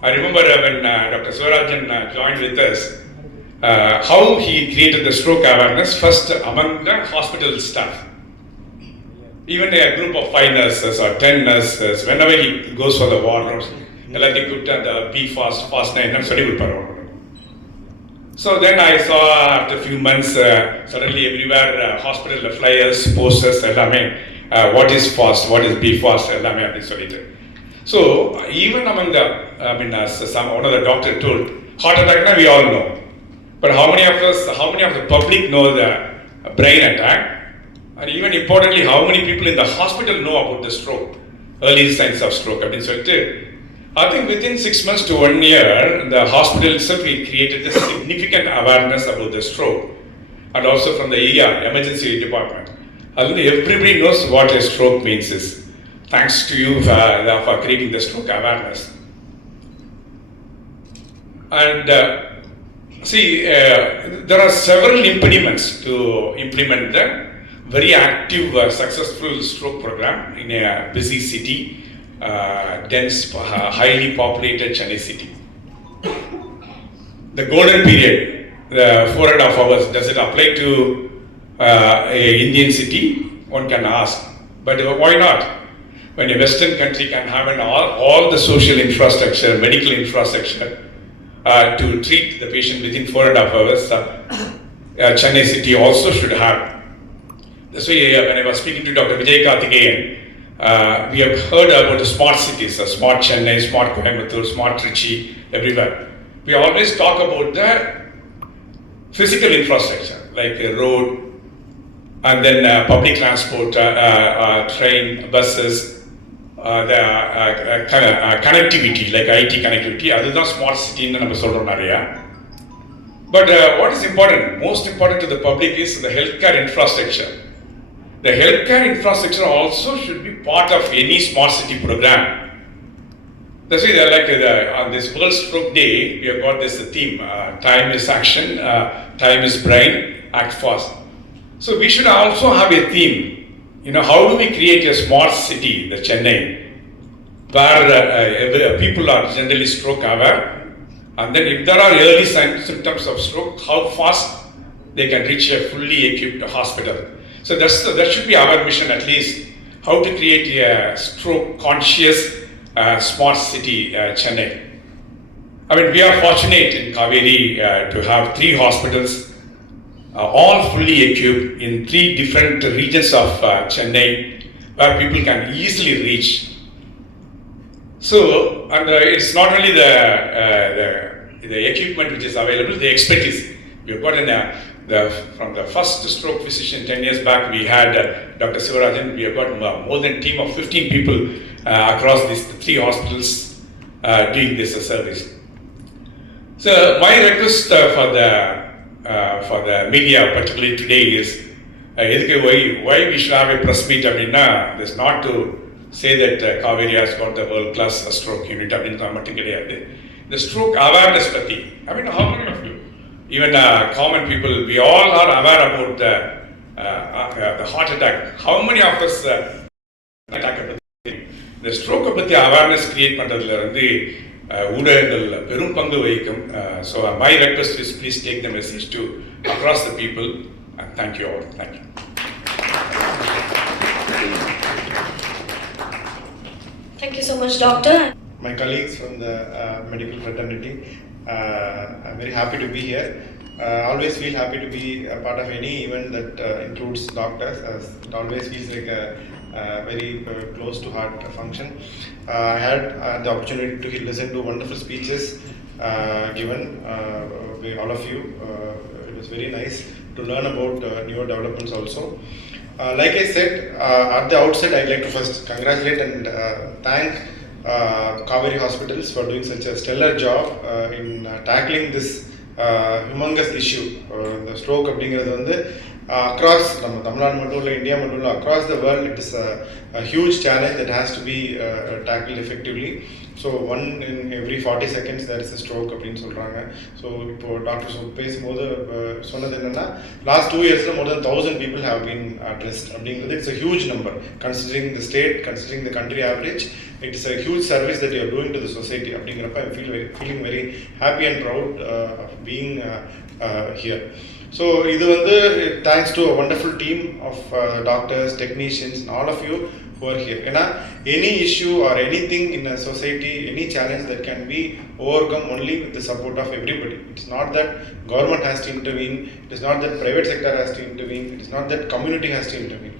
I remember when Dr. Sivarajan joined with us, how he created the stroke awareness first among the hospital staff. Even a group of 5 nurses or 10 nurses, whenever he goes for the ward, எல்லாத்தையும் கூப்பிட்டு அந்த be fast, fast என்னன்னு சொல்லி கொடுப்பாரு. So then I saw after a few months, suddenly everywhere hospital flyers, posters, எல்லாமே what is fast, what is be fast, எல்லாமே அப்படின்னு சொல்லிட்டு. So even among the, one of the doctor told, heart attack na we all know. But how many of the public know the brain attack? And even importantly, how many people in the hospital know about the stroke, early signs of stroke? I think within 6 months to 1 year, the hospital itself we created a significant awareness about the stroke, and also from the ER, emergency department. Everybody knows what a stroke means. Is thanks to you for creating the stroke awareness. And there are several impediments to implement the very active, successful stroke program in a busy city, dense, highly populated Chennai city. The golden period, the 4½ hours, does it apply to a Indian city? One can ask. But why not? When a Western country can have all the social infrastructure, medical infrastructure to treat the patient within 4½ hours, Chennai city also should have. So when I was speaking to Dr. Periakaruppan, we have heard about the smart cities, smart Chennai, smart Coimbatore, smart Trichy, everywhere. We always talk about the physical infrastructure, like a road, and then public transport, train, buses, the connectivity, like IT connectivity. That is smart city in the area. But what is important, most important to the public is the healthcare infrastructure. The healthcare infrastructure also should be part of any smart city program. That's why on this World Stroke Day, we have got this theme, time is action, time is brain, act fast. So we should also have a theme, how do we create a smart city, the Chennai, where people are generally stroke aware, and then if there are early symptoms of stroke, how fast they can reach a fully equipped hospital. So that should be our mission at least, how to create a stroke conscious smart city, Chennai. I mean, we are fortunate in Kauvery to have 3 hospitals all fully equipped in 3 different regions of Chennai, where people can easily reach. So, and it's not only the equipment which is available, the expertise. We have got from the first stroke physician 10 years back, we had Dr. Sivarajan. We have got more than a team of 15 people across these 3 hospitals doing this service. So, my request for the media, particularly today, is why we should have a press meet. This not to say that Kauvery has got the world-class stroke unit. The stroke awareness patti. How many of you, even common people, we all are aware about the heart attack. How many of us attack? The stroke patti awareness create பண்றதுல ஊடகங்கள் பெரும் பங்கு வகிக்கும். So my request is please take the message to across the people. Thank you all. Thank you. Thank you so much, Doctor. My colleagues from the medical fraternity, I'm very happy to be here. Always feel happy to be a part of any event that includes doctors, as it always feels like a very close to heart function. I had the opportunity to listen to wonderful speeches given by all of you. It was very nice to learn about newer developments also. Like I said at the outset, I'd like to first congratulate and thank Kauvery Hospitals for doing such a stellar job in tackling this humongous issue. The stroke across India, across the world, it is a huge challenge that has to be tackled effectively. So 1 in every 40 seconds there is a stroke அப்படின்னு சொல்றாங்க. So இப்போ டாக்டர் பேசும்போது சொன்னது என்னன்னா last 2 years more than 1000 people have been addressed அப்படிங்கிறது. It's a huge number considering the state, considering the country average. It is a huge service that you are doing to the society அப்படிங்கிறப்ப I feeling very happy and proud of being here. So இது thanks to a wonderful team of doctors, technicians and all of you who are here. Any issue or anything in a society, any challenge that can be overcome only with the support of everybody. It's not that government has to intervene, it is not that private sector has to intervene, it is not that community has to intervene.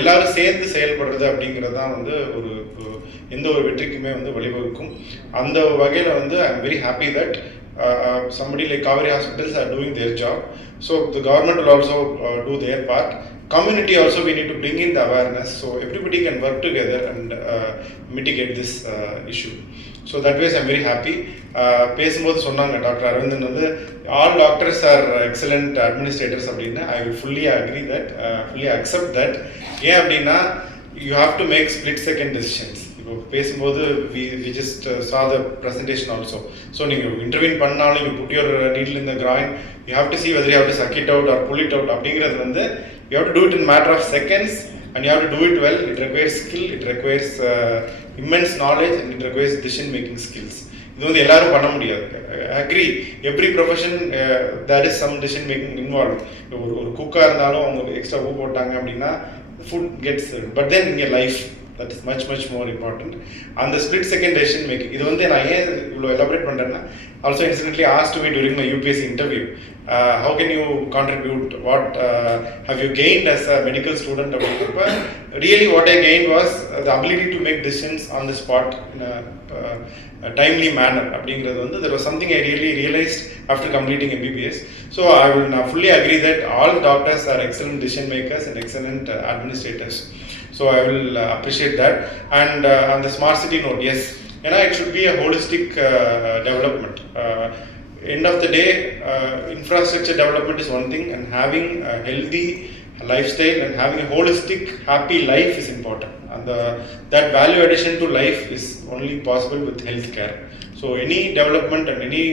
எல்லாரும் சேர்ந்து செயல்படுறது அப்படிங்கிறது தான் ஒரு எந்த ஒரு வெற்றிக்குமே வழிவகுக்கும். அந்த வகையில் I'm very happy that somebody like Kauvery Hospitals are doing their job. So the government will also do their part. Community also, we need to bring in the awareness so everybody can work together and mitigate this issue. So that way I'm very happy. பேசும்போது சொன்னாங்க டாக்டர் Aravindan all doctors are excellent administrators அப்படின்னா I will fully agree that, fully accept that. ஏன் அப்படின்னா you have to make split second decisions. இப்போ பேசும்போது we just saw the presentation also. So நீங்கள் intervene பண்ணாலும் you put your needle in the groin, you have to see whether you have to suck it out or pull it out அப்படிங்கிறது you have to do it in a matter of seconds and you have to do it well. It requires skill, it requires immense knowledge and it requires decision making skills. இது எல்லாரும் பண்ண முடியாது. Agree, every profession there is some decision making involved. ஒரு குக்கா இருந்தாலும் அவங்க எக்ஸ்ட்ரா உப்பு போட்டாங்க அப்படின்னா food gets but then in your life that is much more important. And the split second decision making, இது நான் ஏன் இவ்வளோ elaborate பண்றேன்னா also incidentally asked me during my UPSC interview, how can you contribute, what have you gained as a medical student? Really what I gained was the ability to make decisions on the spot in a timely manner. There was something I really realized after completing MBBS. So I will now fully agree that all doctors are excellent decision makers and excellent administrators. So I will appreciate that. And on the smart city note, yes, it should be a holistic development. End of the day, infrastructure development is one thing, and having a healthy lifestyle and having a holistic, happy life is important. And that value addition to life is only possible with healthcare. So any development and any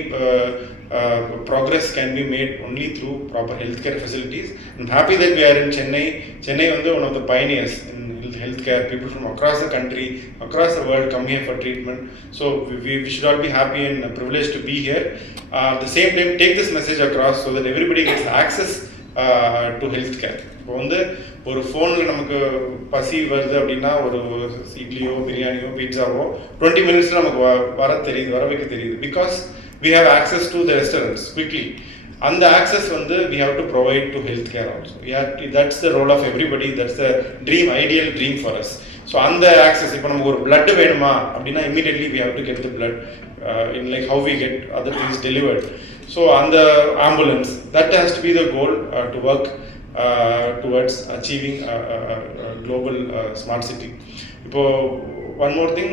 progress can be made only through proper healthcare facilities. I'm happy that we are in Chennai. Chennai is one of the pioneers in healthcare. People from across the country, across the world come here for treatment. So we should all be happy and privileged to be here. At the same time, take this message across so that everybody gets access to healthcare. ஒரு ஃபோனில் நமக்கு பசி வருது அப்படின்னா ஒரு இட்லியோ பிரியாணியோ பீட்சாவோ 20 மினிட்ஸில் நமக்கு வர வைக்க தெரியுது. Because we have access to the restaurants quickly. அந்த ஆக்சஸ் வந்து we have to provide to healthcare also. That's the role of everybody. That's the ideal dream for us. So அந்த access, இப்போ நமக்கு ஒரு blood வேணுமா அப்படின்னா immediately we have to get the blood in like how we get other things delivered. So அந்த ambulance, that has to be the goal to work towards achieving a global smart city. இப்போ one more thing,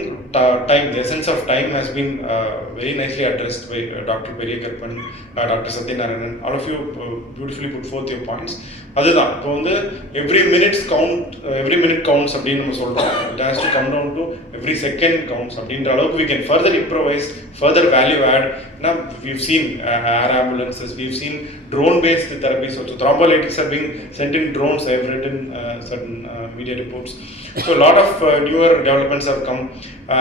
time, the essence of time has been very nicely addressed by Dr. Periakaruppan, Dr. Satyanarayanan. All of you beautifully put forth your points. அதுதான் இப்போ வந்து every minute counts அப்படின்னு நம்ம சொல்கிறோம். It has to come down to every second counts அப்படின்ற அளவுக்கு we can further improvise, further value add. Now we've seen air ambulances, we've seen drone based therapies, so thrombolytics are being sent in drones. I have written certain media reports. So a lot of newer developments have come.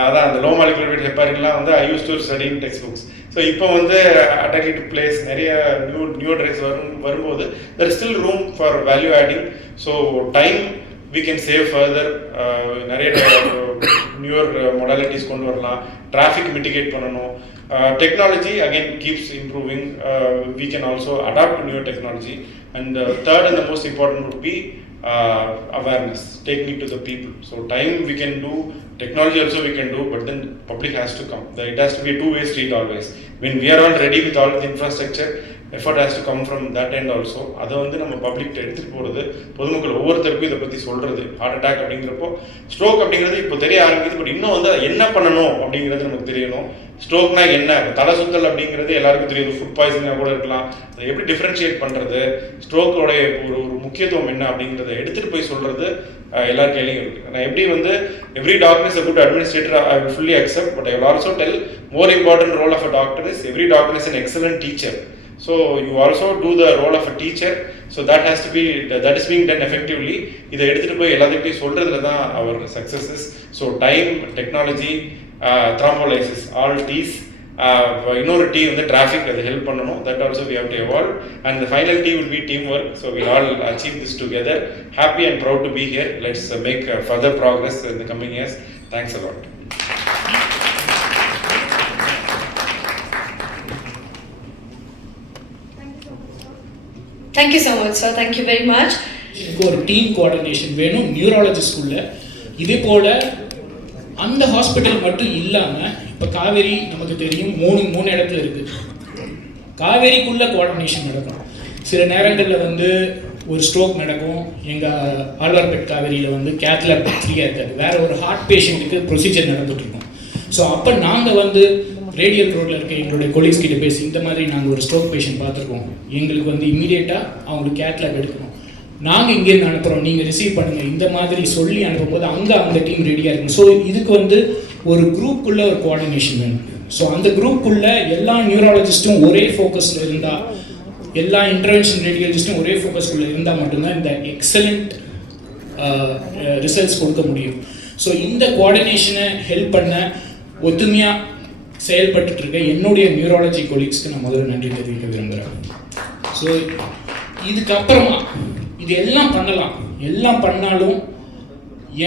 அதான் அந்த low molecular wait ஹெப்பாரின்லாம் வந்து I used to study in textbooks. So இப்போ வந்து attack it plays நிறைய new drugs வரும்போது there is still room for value adding. So time we can save further. நிறைய New Year modalities கொண்டு வரலாம், டிராஃபிக் மிட்டிகேட் பண்ணணும். Technology again keeps improving. We can also adapt to new technology. And third and the most important would be awareness, taking it to the people. So time we can do, technology also we can do, but then public has to come. It has to be a two-way street always. When we are all ready with all the infrastructure, effort has to come from that end also. அதை வந்து நம்ம பப்ளிக் எடுத்துகிட்டு போகிறது, பொதுமக்கள் ஒவ்வொருத்தருக்கும் இதை பற்றி சொல்கிறது. ஹார்ட் அட்டாக் அப்படிங்கிறப்போ, ஸ்ட்ரோக் அப்படிங்கிறது இப்போ தெரிய ஆரம்பிக்குது, பட் இன்னும் வந்து என்ன பண்ணணும் அப்படிங்கிறது நமக்கு தெரியணும். ஸ்ட்ரோக்னா என்ன, தலை சுத்தல் அப்படிங்கிறது எல்லாருக்கும் தெரியுது, ஃபுட் பாய்சனாக கூட இருக்கலாம். அதை எப்படி டிஃப்ரென்ஷியேட் பண்ணுறது, ஸ்ட்ரோக்கோடைய ஒரு முக்கியத்துவம் என்ன அப்படிங்கிறத எடுத்துகிட்டு போய் சொல்கிறது எல்லார் கையிலையும் இருக்குது. நான் எப்படி வந்து every doctor is a good administrator, I will fully accept, but I will also tell more important role of a doctor is every doctor is an excellent teacher. So you also do the role of a teacher. So that is being done effectively. இதை எடுத்துகிட்டு போய் எல்லாத்துக்கிட்டையும் சொல்கிறதுல தான் our success is. So time, technology, thrombolysis, all T's. இன்னொரு T வந்து டிராஃபிக், அது ஹெல்ப் பண்ணணும். That also we have to evolve. And the final T will be teamwork. So we all achieve this together. Happy and proud to be here. Let's make further progress in the coming years. Thanks a lot. Thank you so much, sir. Thank you very much. ஒரு team coordination வேணும் நியூராலஜிஸ்ட்குள்ள. இதே போல் அந்த ஹாஸ்பிட்டல் மட்டும் இல்லாமல் இப்போ காவேரி நமக்கு தெரியும் மூணு இடத்துல இருக்குது. காவேரிக்குள்ளே கோஆர்டினேஷன் நடக்கும். சில நேரங்களில் வந்து ஒரு ஸ்ட்ரோக் நடக்கும். எங்கள் ஆழ்வார்பேட் காவேரியில் வந்து கேத்லாப் ஃப்ரீயாக இருக்காது, வேறு ஒரு ஹார்ட் பேஷண்ட்டுக்கு ப்ரொசீஜர் நடந்துகிட்ருக்கோம். ஸோ அப்போ நாங்கள் வந்து ரேடியல் ரோட்டில் இருக்க எங்களுடைய கொலீக்ஸ் கிட்ட பேசி இந்த மாதிரி நாங்கள் ஒரு ஸ்ட்ரோக் பேஷண்ட் பார்த்துருக்கோம், எங்களுக்கு வந்து இமீடியட்டாக அவங்களுக்கு கேத்லாப் எடுக்கணும், நாங்கள் இங்கேருந்து அனுப்புகிறோம், நீங்கள் ரிசீவ் பண்ணுங்கள், இந்த மாதிரி சொல்லி அனுப்பும்போது அங்கே அந்த டீம் ரெடியாக இருக்கும். ஸோ இதுக்கு வந்து ஒரு குரூப்புக்குள்ளே ஒரு கோஆர்டினேஷன் வேணும். ஸோ அந்த குரூப்புக்குள்ளே எல்லா நியூராலஜிஸ்ட்டும் ஒரே ஃபோக்கஸில் இருந்தால், எல்லா இன்டர்வென்ஷன் ரேடியாலஜிஸ்ட்டும் ஒரே ஃபோக்கஸ்குள்ளே இருந்தால் மட்டும்தான் இந்த எக்ஸலண்ட் ரிசல்ட்ஸ் கொடுக்க முடியும். ஸோ இந்த கோஆர்டினேஷனை ஹெல்ப் பண்ண ஒத்துமையாக செயல்பட்டு இருக்க என்னுடைய நியூராலஜி கொலீக்ஸ்க்கு நான் முதல்ல நன்றி தெரிவிக்க விரும்புகிறேன். ஸோ இதுக்கப்புறமா இது எல்லாம் பண்ணலாம், எல்லாம் பண்ணாலும்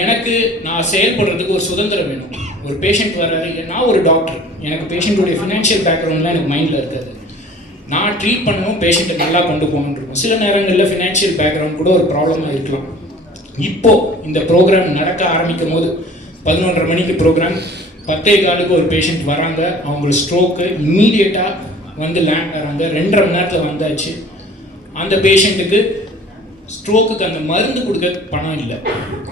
எனக்கு நான் செயல்படுறதுக்கு ஒரு சுதந்திரம் வேணும். ஒரு பேஷண்ட் வர்றாரு, நான் ஒரு டாக்டர், எனக்கு பேஷண்ட்டுடைய ஃபினான்ஷியல் பேக்ரவுண்ட்லாம் எனக்கு மைண்டில் இருக்காது. நான் ட்ரீட் பண்ணணும், பேஷண்ட்டை நல்லா கொண்டு போகணுன்னு இருக்கும். சில நேரங்களில் ஃபினான்ஷியல் பேக்ரவுண்ட் கூட ஒரு ப்ராப்ளமாக இருக்கலாம். இப்போது இந்த ப்ரோக்ராம் நடக்க ஆரம்பிக்கும் போது 11:30 மணிக்கு ப்ரோக்ராம், 10:15 ஒரு பேஷண்ட் வராங்க, அவங்களுக்கு ஸ்ட்ரோக்கு, இம்மீடியட்டாக வந்து லேண்ட் ஆகிறாங்க, 2.5 மணி நேரத்தில் வந்தாச்சு. அந்த பேஷண்ட்டுக்கு ஸ்ட்ரோக்குக்கு அந்த மருந்து கொடுக்க பணம் இல்லை.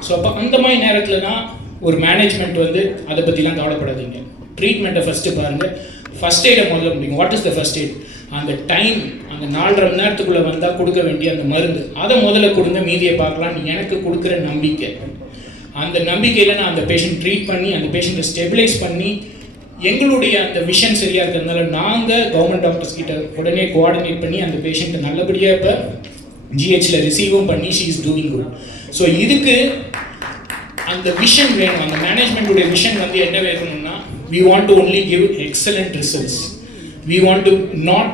ஸோ அப்போ அந்த மாதிரி நேரத்தில் தான் ஒரு மேனேஜ்மெண்ட் வந்து அதை பற்றிலாம் கவலைப்படாதீங்க, ட்ரீட்மெண்ட்டை ஃபஸ்ட்டு பாருங்கள், ஃபஸ்ட் எய்டை முதல்ல முடியும். What is the first aid? அந்த டைம், அந்த 4.5 மணி நேரத்துக்குள்ளே வந்தால் கொடுக்க வேண்டிய அந்த மருந்து, அதை முதல்ல கொடுங்க, மீதியை பார்க்கலான்னு எனக்கு கொடுக்குற நம்பிக்கை. அந்த நம்பிக்கையில் நான் அந்த பேஷண்ட் ட்ரீட் பண்ணி அந்த பேஷண்ட்டை ஸ்டெபிலைஸ் பண்ணி, எங்களுடைய அந்த விஷன் சரியாக இருக்கிறதுனால நாங்கள் கவர்மெண்ட் டாக்டர்ஸ் கிட்ட உடனே கோஆர்டினேட் பண்ணி அந்த பேஷண்ட்டை நல்லபடியாக இப்போ ஜிஹெச்சில் ரிசீவும் பண்ணி she is doing good. So இதுக்கு அந்த விஷன் வேணும். அந்த மேனேஜ்மெண்ட்டுடைய விஷன் வந்து என்ன வேணும்னா, we want to only give excellent results. We want to not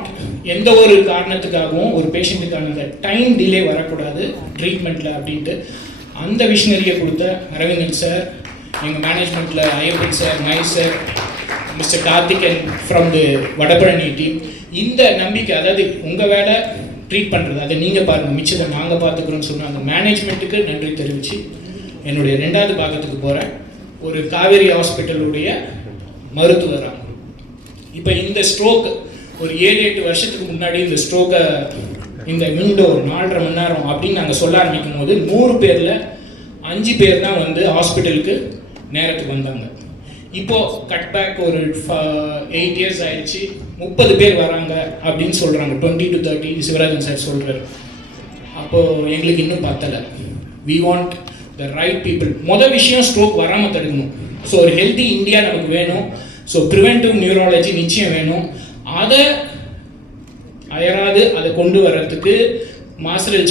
எந்த ஒரு காரணத்துக்காகவும் ஒரு பேஷண்ட்டுக்கான அந்த டைம் டிலே வரக்கூடாது ட்ரீட்மெண்ட்டில் அப்படின்ட்டு அந்த விஷனரியை கொடுத்த அரவிந்தன் சார், எங்கள் மேனேஜ்மெண்ட்டில் Ayyappan sir, my sir, mister Karthik and from the Vadapalani team, இந்த நம்பிக்கை, அதாவது உங்கள் வேலை ட்ரீட் பண்ணுறது, அதை நீங்கள் பாருங்கள், மிச்சத்தை நாங்கள் பார்த்துக்குறோன்னு சொன்ன அந்த மேனேஜ்மெண்ட்டுக்கு நன்றி தெரிவித்து என்னுடைய 2வது பாகத்துக்கு போகிறேன். ஒரு காவேரி ஹாஸ்பிட்டலுடைய மருத்துவராக இப்போ இந்த ஸ்ட்ரோக் ஒரு 7-8 வருஷத்துக்கு முன்னாடி இந்த ஸ்ட்ரோக்கை இந்த விண்டோ 4.5 மணி நேரம் அப்படின்னு நாங்கள் சொல்ல ஆரம்பிக்கும் போது 100 பேரில் 5 பேர் தான் வந்து ஹாஸ்பிட்டலுக்கு நேரத்துக்கு வந்தாங்க. இப்போது கட்பேக் ஒரு 8 இயர்ஸ் ஆயிடுச்சு, 30 பேர் வராங்க அப்படின்னு சொல்கிறாங்க. 20 to 30 சிவராஜன் சார் சொல்கிறார். அப்போது எங்களுக்கு இன்னும் பத்தலை. We want the right people. மொதல் விஷயம் ஸ்ட்ரோக் வராமல் தடுக்கணும். ஸோ ஒரு ஹெல்த்தி இந்தியா நமக்கு வேணும். ஸோ ப்ரிவென்டிவ் நியூராலஜி நிச்சயம் வேணும். அதை அயராது அதை கொண்டு வர்றதுக்கு மாஸ்டர்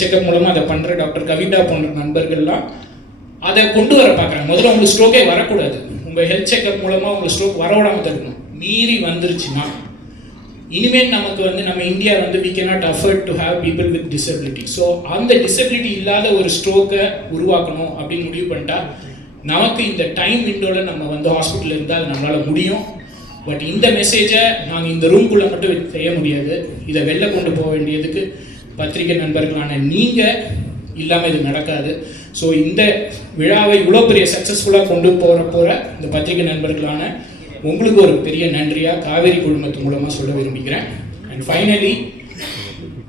செக்அப் மூலமாக அதை பண்ணுற டாக்டர் கவிதா போன்ற நண்பர்கள்லாம் அதை கொண்டு வர பார்க்குறாங்க. முதல்ல உங்களுக்கு ஸ்ட்ரோக்கே வரக்கூடாது. உங்கள் ஹெல்த் செக்அப் மூலமாக உங்களுக்கு ஸ்ட்ரோக் வரவிடாமல் தடுக்கணும். மீறி வந்துருச்சுன்னா இனிமேல் நமக்கு வந்து நம்ம இந்தியா வந்து we cannot afford to have people with disability. So அந்த டிசபிலிட்டி இல்லாத ஒரு ஸ்ட்ரோக்கை உருவாக்கணும் அப்படின்னு முடிவு பண்ணிட்டா நமக்கு இந்த டைம் விண்டோவில் நம்ம வந்து ஹாஸ்பிட்டலில் இருந்தால் அது நம்மளால் முடியும். பட் இந்த மெசேஜை நாங்கள் இந்த ரூம்குள்ளே மட்டும் செய்ய முடியாது. இதை வெளில கொண்டு போக வேண்டியதுக்கு பத்திரிகை நண்பர்களான நீங்கள் இல்லாமல் இது நடக்காது. ஸோ இந்த விழாவை இவ்வளோ பெரிய சக்ஸஸ்ஃபுல்லாக கொண்டு போகிற இந்த பத்திரிகை நண்பர்களான உங்களுக்கு ஒரு பெரிய நன்றியாக காவேரி குழுமத்து மூலமாக சொல்ல விரும்புகிறேன். அண்ட் ஃபைனலி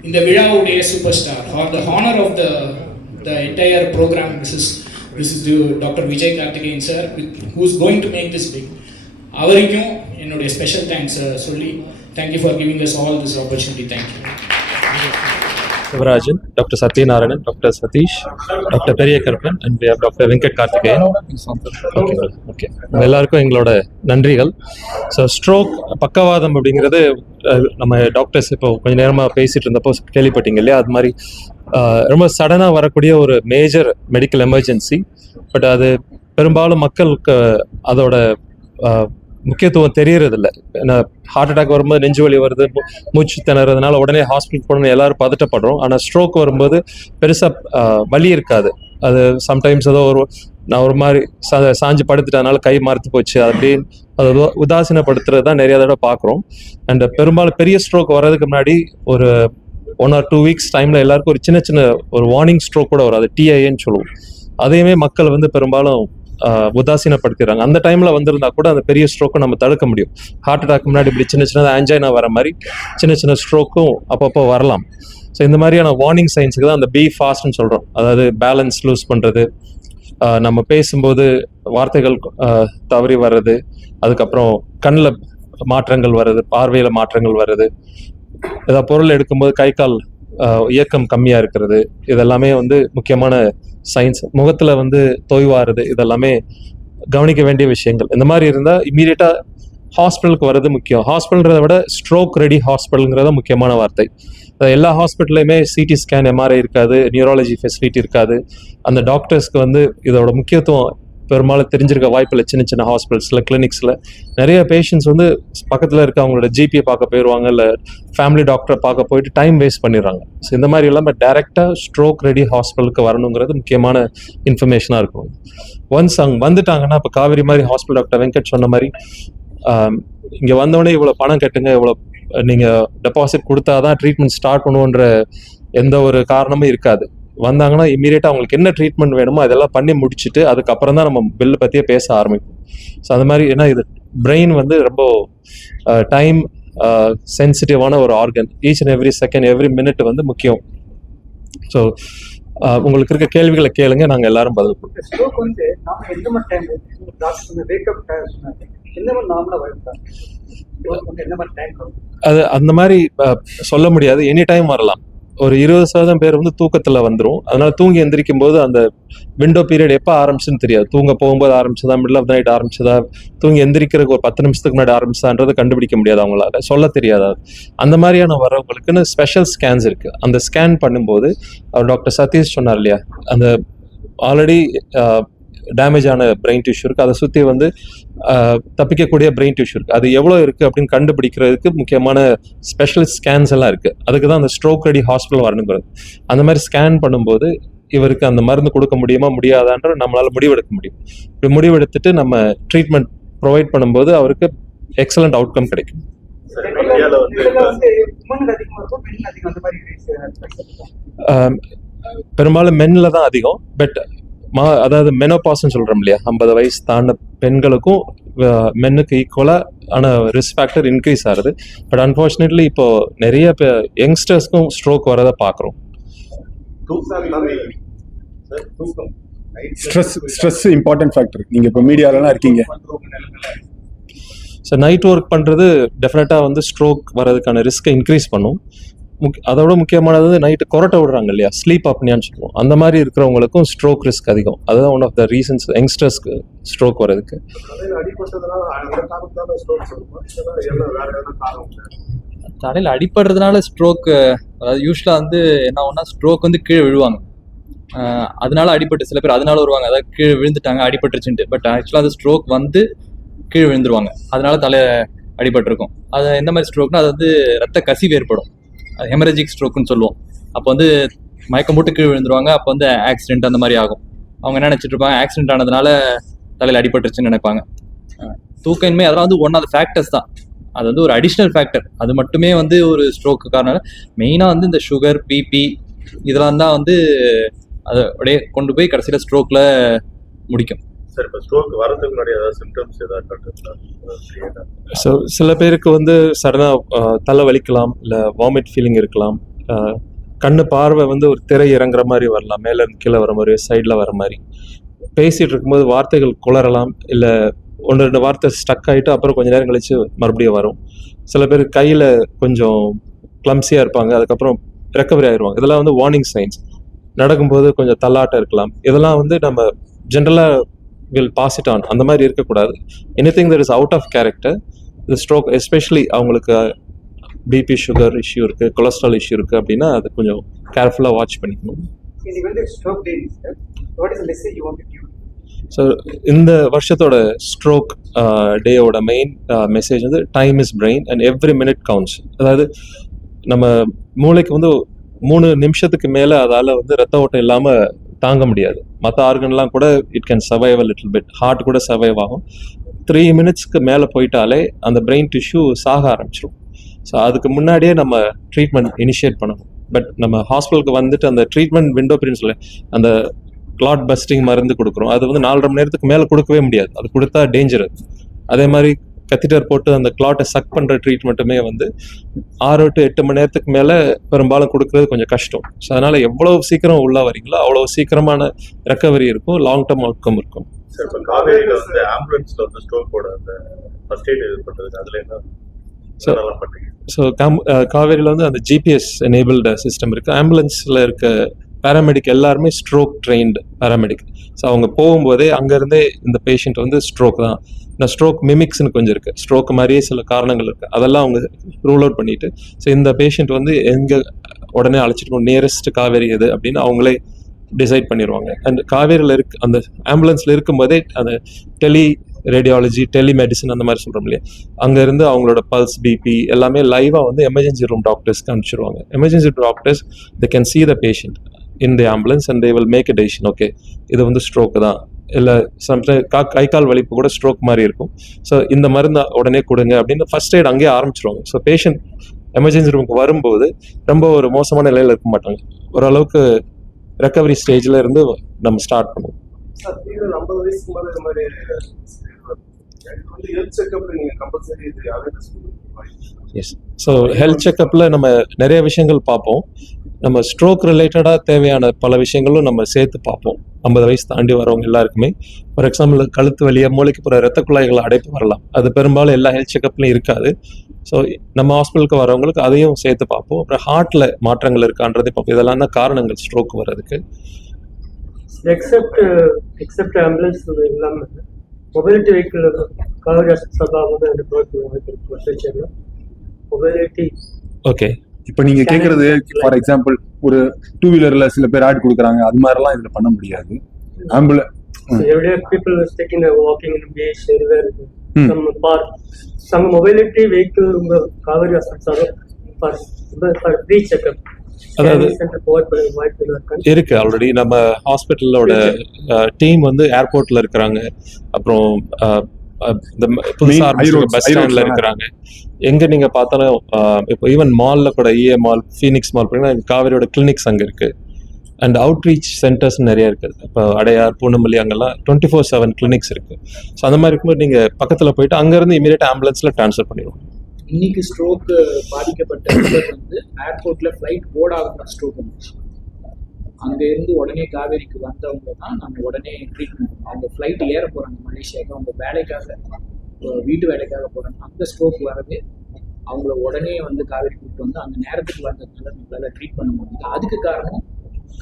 இந்த விழாவுடைய super star or the honour of the entire programme, this is Dr. Vijay Karthikeyan sir, who is going to make this big. அவருக்கும் என்னுடைய ஸ்பெஷல் தேங்க்ஸ் சொல்லி thank you for giving us all this opportunity. Thank you. Sivarajan, Dr. Satyanarayanan, Dr. Satish, Dr. Periakaruppan, and we have Dr. Venkat Karthikeyan. Okay. எல்லாருக்கும் எங்களோட நன்றிகள். So stroke பக்கவாதம் அப்படிங்கிறது நம்ம டாக்டர்ஸ் இப்போ கொஞ்சம் நேரமாக பேசிகிட்டு இருந்தப்போ கேள்விப்பட்டீங்க இல்லையா? அது மாதிரி ரொம்ப சடனாக வரக்கூடிய ஒரு மேஜர் மெடிக்கல் எமர்ஜென்சி. பட் அது பெரும்பாலும் மக்களுக்கு அதோட முக்கியத்துவம் தெரியறதில்ல. ஏன்னா ஹார்ட் அட்டாக் வரும்போது நெஞ்சு வலி வருது, மூச்சு திணறதுனால உடனே ஹாஸ்பிட்டல் போகணும்னு எல்லாரும் பதட்டப்படுறோம். ஆனால் ஸ்ட்ரோக் வரும்போது பெருசாக வலி இருக்காது. அது சம்டைம்ஸ் ஏதோ நான் ஒரு மாதிரி சாஞ்சு படுத்துட்டதுனால கை மரத்து போச்சு அப்படின்னு அதை உதாசீனப்படுத்துறது தான் நிறைய தடவை பார்க்குறோம். அண்ட் பெரும்பாலும் பெரிய ஸ்ட்ரோக் வர்றதுக்கு முன்னாடி ஒரு 1 or 2 weeks டைமில் எல்லாருக்கும் ஒரு சின்ன ஒரு வார்னிங் ஸ்ட்ரோக் கூட வரும். அது TIAன்னு சொல்லுவோம். அதையுமே மக்கள் வந்து பெரும்பாலும் உதாசீனப்படுத்திடுறாங்க. அந்த டைமில் வந்திருந்தா கூட அந்த பெரிய ஸ்ட்ரோக்கும் நம்ம தடுக்க முடியும். ஹார்ட் அட்டாக் முன்னாடி இப்படி சின்ன ஆன்ஜைனா வர மாதிரி சின்ன ஸ்ட்ரோக்கும் அப்பப்போ வரலாம். ஸோ இந்த மாதிரியான வார்னிங் சைன்ஸுக்கு தான் அந்த பி ஃபாஸ்ட்னு சொல்கிறோம். அதாவது பேலன்ஸ் லூஸ் பண்ணுறது, நம்ம பேசும்போது வார்த்தைகள் தவறி வர்றது, அதுக்கப்புறம் கண்ணில் மாற்றங்கள் வர்றது, பார்வையில் மாற்றங்கள் வர்றது, ஏதாவது பொருள் எடுக்கும்போது கை கால் இயக்கம் கம்மியாக இருக்கிறது, இதெல்லாமே வந்து முக்கியமான சயின்ஸ். முகத்தில் வந்து தொய்வாருது, இதெல்லாமே கவனிக்க வேண்டிய விஷயங்கள். இந்த மாதிரி இருந்தால் இம்மீடியட்டாக ஹாஸ்பிட்டலுக்கு வர்றது முக்கியம். ஹாஸ்பிட்டல்ன்றதை விட ஸ்ட்ரோக் ரெடி ஹாஸ்பிட்டலுங்கிறத முக்கியமான வார்த்தை. எல்லா ஹாஸ்பிட்டல்லையுமே CT ஸ்கேன், MRI இருக்காது, நியூராலஜி ஃபெசிலிட்டி இருக்காது. அந்த டாக்டர்ஸ்க்கு வந்து இதோட முக்கியத்துவம் பெரும்பாலும் தெரிஞ்சிருக்க வாய்ப்பில்லை. சின்ன ஹாஸ்பிட்டல்ஸில், கிளினிக்ஸில் நிறைய பேஷண்ட்ஸ் வந்து பக்கத்தில் இருக்க அவங்களோட GP பார்க்க போயிடுவாங்க, இல்லை ஃபேமிலி டாக்டரை பார்க்க போயிட்டு டைம் வேஸ்ட் பண்ணிடுறாங்க. ஸோ இந்த மாதிரி இல்லாமல் டேரெக்டாக ஸ்ட்ரோக் ரெடி ஹாஸ்பிட்டலுக்கு வரணுங்கிறது முக்கியமான இன்ஃபர்மேஷனாக இருக்கும். ஒன்ஸ் அங்கே வந்துட்டாங்கன்னா, இப்போ காவேரி மாதிரி ஹாஸ்பிட்டல் டாக்டர் வெங்கட் சொன்ன மாதிரி இங்கே வந்தோடனே இவ்வளோ பணம் கட்டுங்க, இவ்வளோ நீங்கள் டெபாசிட் கொடுத்தா தான் ட்ரீட்மெண்ட் ஸ்டார்ட் பண்ணுவோன்ற எந்த ஒரு காரணமும் இருக்காது. வந்தாங்கன்னா இம்மீடியட்டாக அவங்களுக்கு என்ன ட்ரீட்மெண்ட் வேணுமோ அதெல்லாம் பண்ணி முடிச்சுட்டு அதுக்கப்புறம் தான் நம்ம பில்லு பற்றியே பேச ஆரம்பிப்போம். ஸோ அது மாதிரி, ஏன்னா இது பிரெயின் வந்து ரொம்ப டைம் சென்சிட்டிவான ஒரு organ. Each and every second, every minute வந்து முக்கியம். ஸோ உங்களுக்கு இருக்க கேள்விகளை கேளுங்க, நாங்கள் எல்லாரும் பதில் கொடுப்போம். அது அந்த மாதிரி சொல்ல முடியாது. எனி டைம் வரலாம். ஒரு 20% பேர் வந்து தூக்கத்தில் வந்துடும். அதனால தூங்கி எந்திரிக்கும் போது அந்த விண்டோ பீரியட் எப்போ ஆரம்பிச்சுன்னு தெரியாது. தூங்க போகும்போது ஆரம்பிச்சதா, மிடில் ஆஃப் த நைட் ஆரம்பிச்சதா, தூங்கி எந்திரிக்கிறதுக்கு ஒரு 10 நிமிஷத்துக்கு முன்னாடி ஆரம்பிச்சதான்றது கண்டுபிடிக்க முடியாது, அவங்களால சொல்ல தெரியாது. அந்த மாதிரியான வரவங்களுக்குன்னு ஸ்பெஷல் ஸ்கேன்ஸ் இருக்குது. அந்த ஸ்கேன் பண்ணும்போது அவர் டாக்டர் சதீஷ் சொன்னார் இல்லையா, அந்த ஆல்ரெடி டேமேஜ் ஆன பிரெயின் டிஷ்யூ இருக்குது, அதை சுற்றி வந்து தப்பிக்கக்கூடிய பிரெயின் டிஷ்யூ இருக்குது. அது எவ்வளோ இருக்குது அப்படின்னு கண்டுபிடிக்கிறதுக்கு முக்கியமான ஸ்பெஷல் ஸ்கேன்ஸ் எல்லாம் இருக்குது. அதுக்கு தான் அந்த ஸ்ட்ரோக் ரெடி ஹாஸ்பிட்டல் வரணுங்கிறது. அந்த மாதிரி ஸ்கேன் பண்ணும்போது இவருக்கு அந்த மருந்து கொடுக்க முடியுமா முடியாதான்ற நம்மளால் முடிவெடுக்க முடியும். இப்படி முடிவெடுத்துட்டு நம்ம ட்ரீட்மெண்ட் ப்ரொவைட் பண்ணும்போது அவருக்கு எக்ஸலண்ட் அவுட்கம் கிடைக்கும். மீடியாவில் வந்து பெரும்பாலும் மென்னில் தான் அதிகம். பட் அதாவது மெனோபாஸ்ன்னு சொல்கிறோம் இல்லையா, 50 வயசு தாண்ட பெண்களுக்கும் மென்னுக்கு ஈக்குவலாக ஆன ரிஸ்க் ஃபேக்டர் இன்க்ரீஸ் ஆகுது. பட் அன்ஃபார்ச்சுனேட்லி இப்போ நிறைய யங்ஸ்டர்ஸ்க்கும் ஸ்ட்ரோக் வரதை பார்க்குறோம். Stress important factor. நீங்கள் இப்போ மீடியாலலாம் இருக்கீங்க. ஸோ நைட் ஒர்க் பண்ணுறது டெஃபினட்டாக வந்து ஸ்ட்ரோக் வரதுக்கான ரிஸ்க்கை இன்க்ரீஸ் பண்ணும். அதோட முக்கியமானது நைட்டு கொரட்டை விடுறாங்க இல்லையா, ஸ்லீப் அப்னியான்னு சொல்லுவோம். அந்த மாதிரி இருக்கிறவங்களுக்கும் ஸ்ட்ரோக் ரிஸ்க் அதிகம். அதுதான் ஒன் ஆஃப் த ரீசன்ஸ் யங்ஸ்டர்ஸ்க்கு ஸ்ட்ரோக் வரதுக்கு. தலையில் அடிப்படுறதுனால ஸ்ட்ரோக், அதாவது யூஸ்வலாக வந்து என்ன ஆகும்னா ஸ்ட்ரோக் வந்து கீழே விழுவாங்க. அதனால அடிபட்டு சில பேர் அதனால வருவாங்க, அதாவது கீழே விழுந்துட்டாங்க அடிபட்டுருச்சுன்ட்டு. பட் ஆக்சுவலாக அது ஸ்ட்ரோக் வந்து கீழே விழுந்துருவாங்க, அதனால தலை அடிபட்டிருக்கும். அது எந்த மாதிரி ஸ்ட்ரோக்னா அது வந்து ரத்த கசிவு ஏற்படும், ஹெமரேஜிக் ஸ்ட்ரோக்குன்னு சொல்லுவோம். அப்போ வந்து மயக்கம் போட்டு கீழே விழுந்துருவாங்க. அப்போ வந்து ஆக்சிடென்ட் அந்த மாதிரி ஆகும். அவங்க என்ன நினச்சிட்டு இருப்பாங்க, ஆக்சிடென்ட் ஆனதுனால தலையில் அடிபட்டுருச்சுன்னு நினைப்பாங்க. தூக்கமின்மை அதெல்லாம் வந்து ஒன் ஆஃப் த ஃபேக்டர்ஸ் தான். அது வந்து ஒரு அடிஷ்னல் ஃபேக்டர். அது மட்டுமே வந்து ஒரு ஸ்ட்ரோக்கு காரணம். மெயினாக வந்து இந்த சுகர், பிபி இதெல்லாம் தான் வந்து அதை அப்படியே கொண்டு போய் கடைசியில் ஸ்ட்ரோக்கில் முடிக்கும். சார், இப்போ ஸ்ட்ரோக் வரதுக்கு முன்னாடி ஏதாவது சிம்டம்ஸ் ஏதாவது? ஸோ சில பேருக்கு வந்து சடனாக தலை வலிக்கலாம், இல்லை வாமிட் ஃபீலிங் இருக்கலாம், கண்ணு பார்வை வந்து ஒரு திரை இறங்குற மாதிரி வரலாம், மேலே கீழே வர மாதிரி, சைடில் வர மாதிரி. பேசிகிட்டு இருக்கும்போது வார்த்தைகள் குளறலாம், இல்லை 1-2 வார்த்தை ஸ்டக் ஆகிட்டு அப்புறம் கொஞ்சம் நேரம் கழித்து மறுபடியும் வரும். சில பேர் கையில் கொஞ்சம் கிளம்ஸியாக இருப்பாங்க, அதுக்கப்புறம் ரெக்கவரி ஆகிடுவாங்க. இதெல்லாம் வந்து வார்னிங் சைன்ஸ். நடக்கும்போது கொஞ்சம் தள்ளாட்டம் இருக்கலாம். இதெல்லாம் வந்து நம்ம ஜென்ரலாக வில் பாஸ் இட் ஆன், அந்த மாதிரி இருக்கக்கூடாது. Anything that is out of character, இந்த ஸ்ட்ரோக் எஸ்பெஷலி அவங்களுக்கு பிபி, சுகர் இஷ்யூ இருக்குது, கொலஸ்ட்ரால் இஷ்யூ இருக்குது அப்படின்னா அது கொஞ்சம் கேர்ஃபுல்லாக வாட்ச் பண்ணிக்கணும். ஸோ இந்த வருஷத்தோட ஸ்ட்ரோக் டேயோட மெயின் மெசேஜ் வந்து time is brain and every minute counts. அதாவது நம்ம மூளைக்கு வந்து 3 நிமிஷத்துக்கு மேலே அதால் வந்து ரத்த ஓட்டம் இல்லாமல் தாங்க முடியாது. மற்ற ஆர்கன்லாம் கூட it can survive a little bit, heart கூட சர்வைவ் ஆகும். 3 மினிட்ஸ்க்கு மேலே போயிட்டாலே அந்த பிரெயின் டிஷ்யூ சாக ஆரம்பிச்சிடும். ஸோ அதுக்கு முன்னாடியே நம்ம ட்ரீட்மெண்ட் இனிஷியேட் பண்ணணும். பட் நம்ம ஹாஸ்பிட்டலுக்கு வந்துட்டு அந்த ட்ரீட்மெண்ட் விண்டோ பீரியட்னு சொல்லி அந்த கிளாட் பஸ்டிங் மருந்து கொடுக்குறோம். அது வந்து 4.5 மணி நேரத்துக்கு மேலே கொடுக்கவே முடியாது, அது கொடுத்தா டேஞ்சர். அதே மாதிரி கத்திட்டர் போட்டு அந்த கிளாட்டை சக் பண்ணுற ட்ரீட்மெண்ட்டுமே வந்து 6 to 8 மணி நேரத்துக்கு மேலே பெரும்பாலும் கொடுக்குறது கொஞ்சம் கஷ்டம். ஸோ அதனால் எவ்வளோ சீக்கிரம் உள்ள வரீங்களோ அவ்வளோ சீக்கிரமான ரெக்கவரி இருக்கும், லாங் டேர்ம் அவுட்கம் இருக்கும். சார், இப்போ காவேரியில் வந்து ஆம்புலன்ஸில் வந்து ஸ்ட்ரோக்கோட அந்த ஃபர்ஸ்ட் எய்ட் இது பண்ணுறது அதில் என்ன? ஸோ காவேரியில் வந்து அந்த ஜிபிஎஸ் எனேபிள்டு சிஸ்டம் இருக்குது. ஆம்புலன்ஸில் இருக்க பேராமெடிக் எல்லாருமே ஸ்ட்ரோக் ட்ரெயின்டு பேராமெடிக். ஸோ அவங்க போகும்போதே அங்கேருந்தே இந்த பேஷண்ட் வந்து ஸ்ட்ரோக் தான், இந்த ஸ்ட்ரோக் மிமிக்ஸ்னு கொஞ்சம் இருக்குது, ஸ்ட்ரோக் மாதிரியே சில காரணங்கள் இருக்குது, அதெல்லாம் அவங்க ரூல் அவுட் பண்ணிவிட்டு ஸோ இந்த பேஷண்ட் வந்து எங்கே உடனே அழைச்சிட்டு போகணும், நியரஸ்ட் காவேரி எது அப்படின்னு அவங்களே டிசைட் பண்ணிடுவாங்க. அண்ட் காவேரியில் அந்த ஆம்புலன்ஸில் இருக்கும்போதே அந்த ரேடியாலஜி, டெலிமெடிசன் அந்த மாதிரி சொல்கிறோம் இல்லையா, அங்கேருந்து அவங்களோட பல்ஸ், பிபி எல்லாமே லைவாக வந்து எமர்ஜென்சி ரூம் டாக்டர்ஸ்க்கு அனுப்பிச்சிடுவாங்க. Emergency doctors they can see the patient in the ambulance and they will make a decision. Okay, இது வந்து ஸ்ட்ரோக்கு தான், இல்லை சம்டைம் கை கால் வலிப்பு கூட ஸ்ட்ரோக் மாதிரி இருக்கும், ஸோ இந்த மருந்து உடனே கொடுங்க அப்படின்னு ஃபர்ஸ்ட் எய்ட் அங்கேயே ஆரம்பிச்சிருவாங்க. ஸோ பேஷண்ட் எமர்ஜென்சி ரூமுக்கு வரும்போது ரொம்ப ஒரு மோசமான நிலையில் இருக்க மாட்டாங்க, ஓரளவுக்கு ரெக்கவரி ஸ்டேஜில் இருந்து நம்ம ஸ்டார்ட் பண்ணுவோம். எஸ், ஸோ ஹெல்த் செக்கப்பில் நம்ம நிறைய விஷயங்கள் பார்ப்போம். நம்ம ஸ்ட்ரோக் ரிலேட்டடாக தேவையான பல விஷயங்களும் நம்ம சேர்த்து பார்ப்போம் 50 வயசு தாண்டி வரவங்க எல்லாருக்குமே. ஃபார் எக்ஸாம்பிள் கழுத்து வலியாக மூளைக்கு போகிற ரத்த குழாய்களை அடைப்பு வரலாம், அது பெரும்பாலும் எல்லா ஹெல்த் செக்கப்லையும் இருக்காது. ஸோ நம்ம ஹாஸ்பிட்டலுக்கு வரவங்களுக்கு அதையும் சேர்த்து பார்ப்போம். அப்புறம் ஹார்ட்டில் மாற்றங்கள் இருக்கான்றதை பார்ப்போம். இதெல்லாம் தான் காரணங்கள் ஸ்ட்ரோக் வர்றதுக்கு. எக்ஸப்ட் ஆம்புலன்ஸ் இல்லாமல் mobility vehicle Kaveri hospital mobility. Okay, இப்போ நீங்க கேட்கறது ஃபார் எக்ஸாம்பிள் ஒரு 2 வீலர்ல சில பேர் ஆட் கொடுக்குறாங்க, அது மாதிரிலாம் இதுல பண்ண முடியாது. everyday people was taking a walking in the beach everywhere, some park, some mobility vehicle Kauvery Hospital for free checkup. அதாவது இருக்கு ஆல்ரெடி. நம்ம ஹாஸ்பிட்டலோட டீம் வந்து ஏர்போர்ட்ல இருக்கிறாங்க, அப்புறம் இந்த புதுசாக Main ஆரம்பிச்சிருக்க பஸ் ஸ்டாண்டில் இருக்கிறாங்க. எங்கே நீங்கள் பார்த்தாலும் இப்போ ஈவன் மாலில் கூட இஏ மால், ஃபீனிக்ஸ் மால் பார்த்தீங்கன்னா காவேரியோட கிளினிக்ஸ் அங்கே இருக்குது. அண்ட் அவுட்ரீச் சென்டர்ஸ் நிறைய இருக்குது. இப்போ அடையார், பூனமல்லி அங்கெல்லாம் 24/7 கிளினிக்ஸ் இருக்குது. ஸோ அந்த மாதிரி இருக்கும்போது நீங்கள் பக்கத்தில் போயிட்டு அங்கேருந்து இமீடியட்டாக ஆம்புலன்ஸில் ட்ரான்ஸ்ஃபர் பண்ணிடுவோம். இன்னைக்கு ஸ்ட்ரோக் பாதிக்கப்பட்ட நபர் வந்து ஏர்போர்ட்ல ஃப்ளைட் போர்ட் ஆகுற ஸ்ட்ரோக் வந்துச்சு. அங்கேருந்து உடனே காவேரிக்கு வந்தவங்க தான் நம்ம உடனே ட்ரீட்மெண்ட் பண்ணுவோம். அவங்க ஃப்ளைட் ஏற போகிறாங்க மலேசியாவுக்கு, அவங்க வேலைக்காக வீட்டு வேலைக்காக போகிறாங்க. அந்த ஸ்ட்ரோக் வரவே அவங்கள உடனே வந்து காவேரி கூப்பிட்டு வந்து அந்த நேரத்துக்கு வந்ததுனால நம்மளால ட்ரீட் பண்ண முடியுது. அதுக்கு காரணம்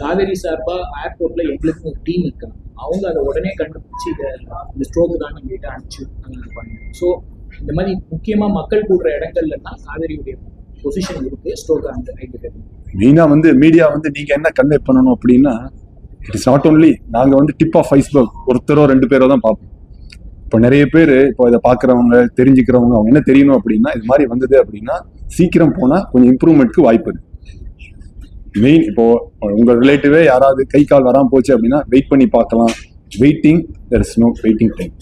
காவேரி சார்பாக ஏர்போர்ட்ல எங்களுக்கு ஒரு டீம் இருக்காங்க. அவங்க அதை உடனே கண்டுபிடிச்சி இந்த ஸ்ட்ரோக்கு தான் நம்ம கிட்ட அனுப்பிச்சு பண்ணுவோம். ஸோ இந்த மாதிரி முக்கியமாக மக்கள் கூடுற இடங்கள்லாம் காவேரியுடைய பொசிஷன் இருக்கு ஸ்ட்ரோக் அந்த ரைட்டு. மெயினாக வந்து மீடியா வந்து நீங்கள் என்ன கன்வே பண்ணணும் அப்படின்னா, இட் இஸ் நாட் ஓன்லி நாங்கள் வந்து டிப் ஆஃப் ஐஸ்பர்க் ஒருத்தரோ 2 பேரோ தான் பார்ப்போம். இப்போ நிறைய பேர் இப்போ இதை பார்க்குறவங்க தெரிஞ்சுக்கிறவங்க அவங்க என்ன தெரியணும் அப்படின்னா, இது மாதிரி வந்தது அப்படின்னா சீக்கிரம் போனால் கொஞ்சம் இம்ப்ரூவ்மெண்ட்க்கு வாய்ப்பு இருக்கு. மெயின் இப்போ உங்கள் ரிலேட்டிவே யாராவது கை கால் வராமல் போச்சு அப்படின்னா வெயிட் பண்ணி பார்க்கலாம். Waiting, there is no waiting time.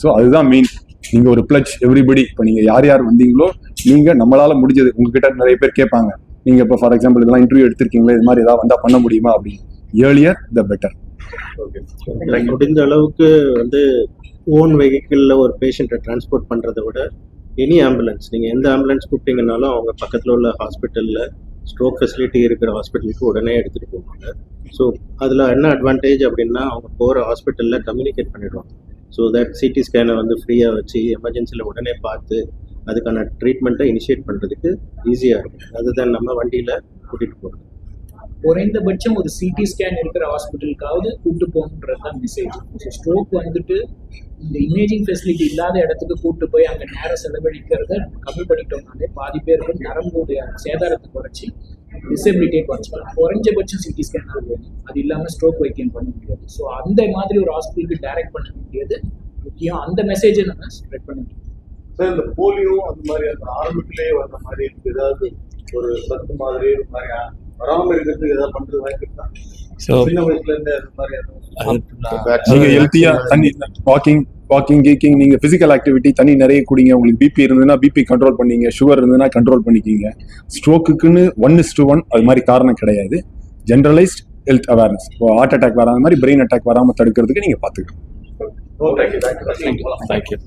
So அதுதான் மெயின். நீங்கள் ஒரு பிளட்ஜ் எவ்ரிபடி, இப்போ நீங்கள் யார் யார் வந்தீங்களோ நீங்கள் நம்மளால் முடிஞ்சது. உங்ககிட்ட நிறைய பேர் கேட்பாங்க, நீங்கள் இப்போ ஃபார் எக்ஸாம்பிள் இதெல்லாம் இன்டர்வியூ எடுத்திருக்கீங்களா, இது மாதிரி ஏதாவது வந்தால் பண்ண முடியுமா அப்படின்னு. Earlier the better. முடிஞ்ச அளவுக்கு வந்து ஓன் வெஹிக்கிளில் ஒரு பேஷண்ட்டை டிரான்ஸ்போர்ட் பண்ணுறதை விட எனி ஆம்புலன்ஸ், நீங்கள் எந்த ஆம்புலன்ஸ் கூப்பிட்டீங்கன்னாலும் அவங்க பக்கத்தில் உள்ள ஹாஸ்பிட்டலில் ஸ்ட்ரோக் ஃபெசிலிட்டி இருக்கிற ஹாஸ்பிட்டலுக்கு உடனே எடுத்துகிட்டு போவாங்க. ஸோ அதில் என்ன அட்வான்டேஜ் அப்படின்னா, அவங்க போகிற ஹாஸ்பிட்டலில் கம்யூனிகேட் பண்ணிடுவாங்க. ஸோ தட் சிடி ஸ்கேனை வந்து ஃப்ரீயாக வச்சு எமர்ஜென்சியில் உடனே பார்த்து அதுக்கான ட்ரீட்மெண்ட்டை இனிஷியேட் பண்ணுறதுக்கு ஈஸியாக இருக்கும். அதுதான் நம்ம வண்டியில் கூட்டிகிட்டு போகிறோம். குறைந்தபட்சம் ஒரு சிடி ஸ்கேன் இருக்கிற ஹாஸ்பிட்டலுக்காவது கூப்பிட்டு போகணுன்றது தான் மெசேஜ். ஸோ ஸ்ட்ரோக் வந்துட்டு இந்த இமேஜிங் ஃபெசிலிட்டி இல்லாத இடத்துக்கு கூப்பிட்டு போய் அங்கே நேரம் செலவழிக்கிறத கம்மி பண்ணிட்டோம்னாலே பாதி பேருக்கு நரம்புடைய சேதாரத்தை குறைச்சி டிசபிலிட்டியை குறைச்சிக்கலாம். குறைஞ்சபட்சம் சிடி ஸ்கேன் வேணும், அது இல்லாமல் ஸ்ட்ரோக் வைத்தியம் பண்ண முடியாது. ஸோ அந்த மாதிரி ஒரு ஹாஸ்பிட்டலுக்கு டைரக்ட் பண்ண வேண்டியது முக்கியம். அந்த மெசேஜை நம்ம ஸ்ப்ரெட் பண்ண முடியும். சார், இந்த போலியோ அந்த மாதிரி அந்த ஆரம்பத்திலேயே வந்த மாதிரி ஏதாவது ஒரு சத்து மாதிரி வராமல் இருக்கிறதுக்கு ஏதாவது பண்றது வாய்ப்பு இருக்கா? சின்ன வயசுல இருந்து அந்த மாதிரி நீங்க ஹெல்த்தியா தண்ணி, வாக்கிங் கீக்கிங், நீங்க பிசிக்கல் ஆக்டிவிட்டி, தண்ணி நிறைய குடிங்க. உங்களுக்கு பிபி இருந்ததுன்னா பிபி கண்ட்ரோல் பண்ணிங்க, சுகர் இருந்ததுன்னா கண்ட்ரோல் பண்ணிக்கிங்க. ஸ்ட்ரோக்குன்னு 1:1 அது மாதிரி காரணம் கிடையாது. Generalised health awareness. Heart attack வராத மாதிரி பிரெயின் அட்டாக் வராமல் தடுக்கிறதுக்கு நீங்க பாத்துக்கணும். தேங்க்யூ.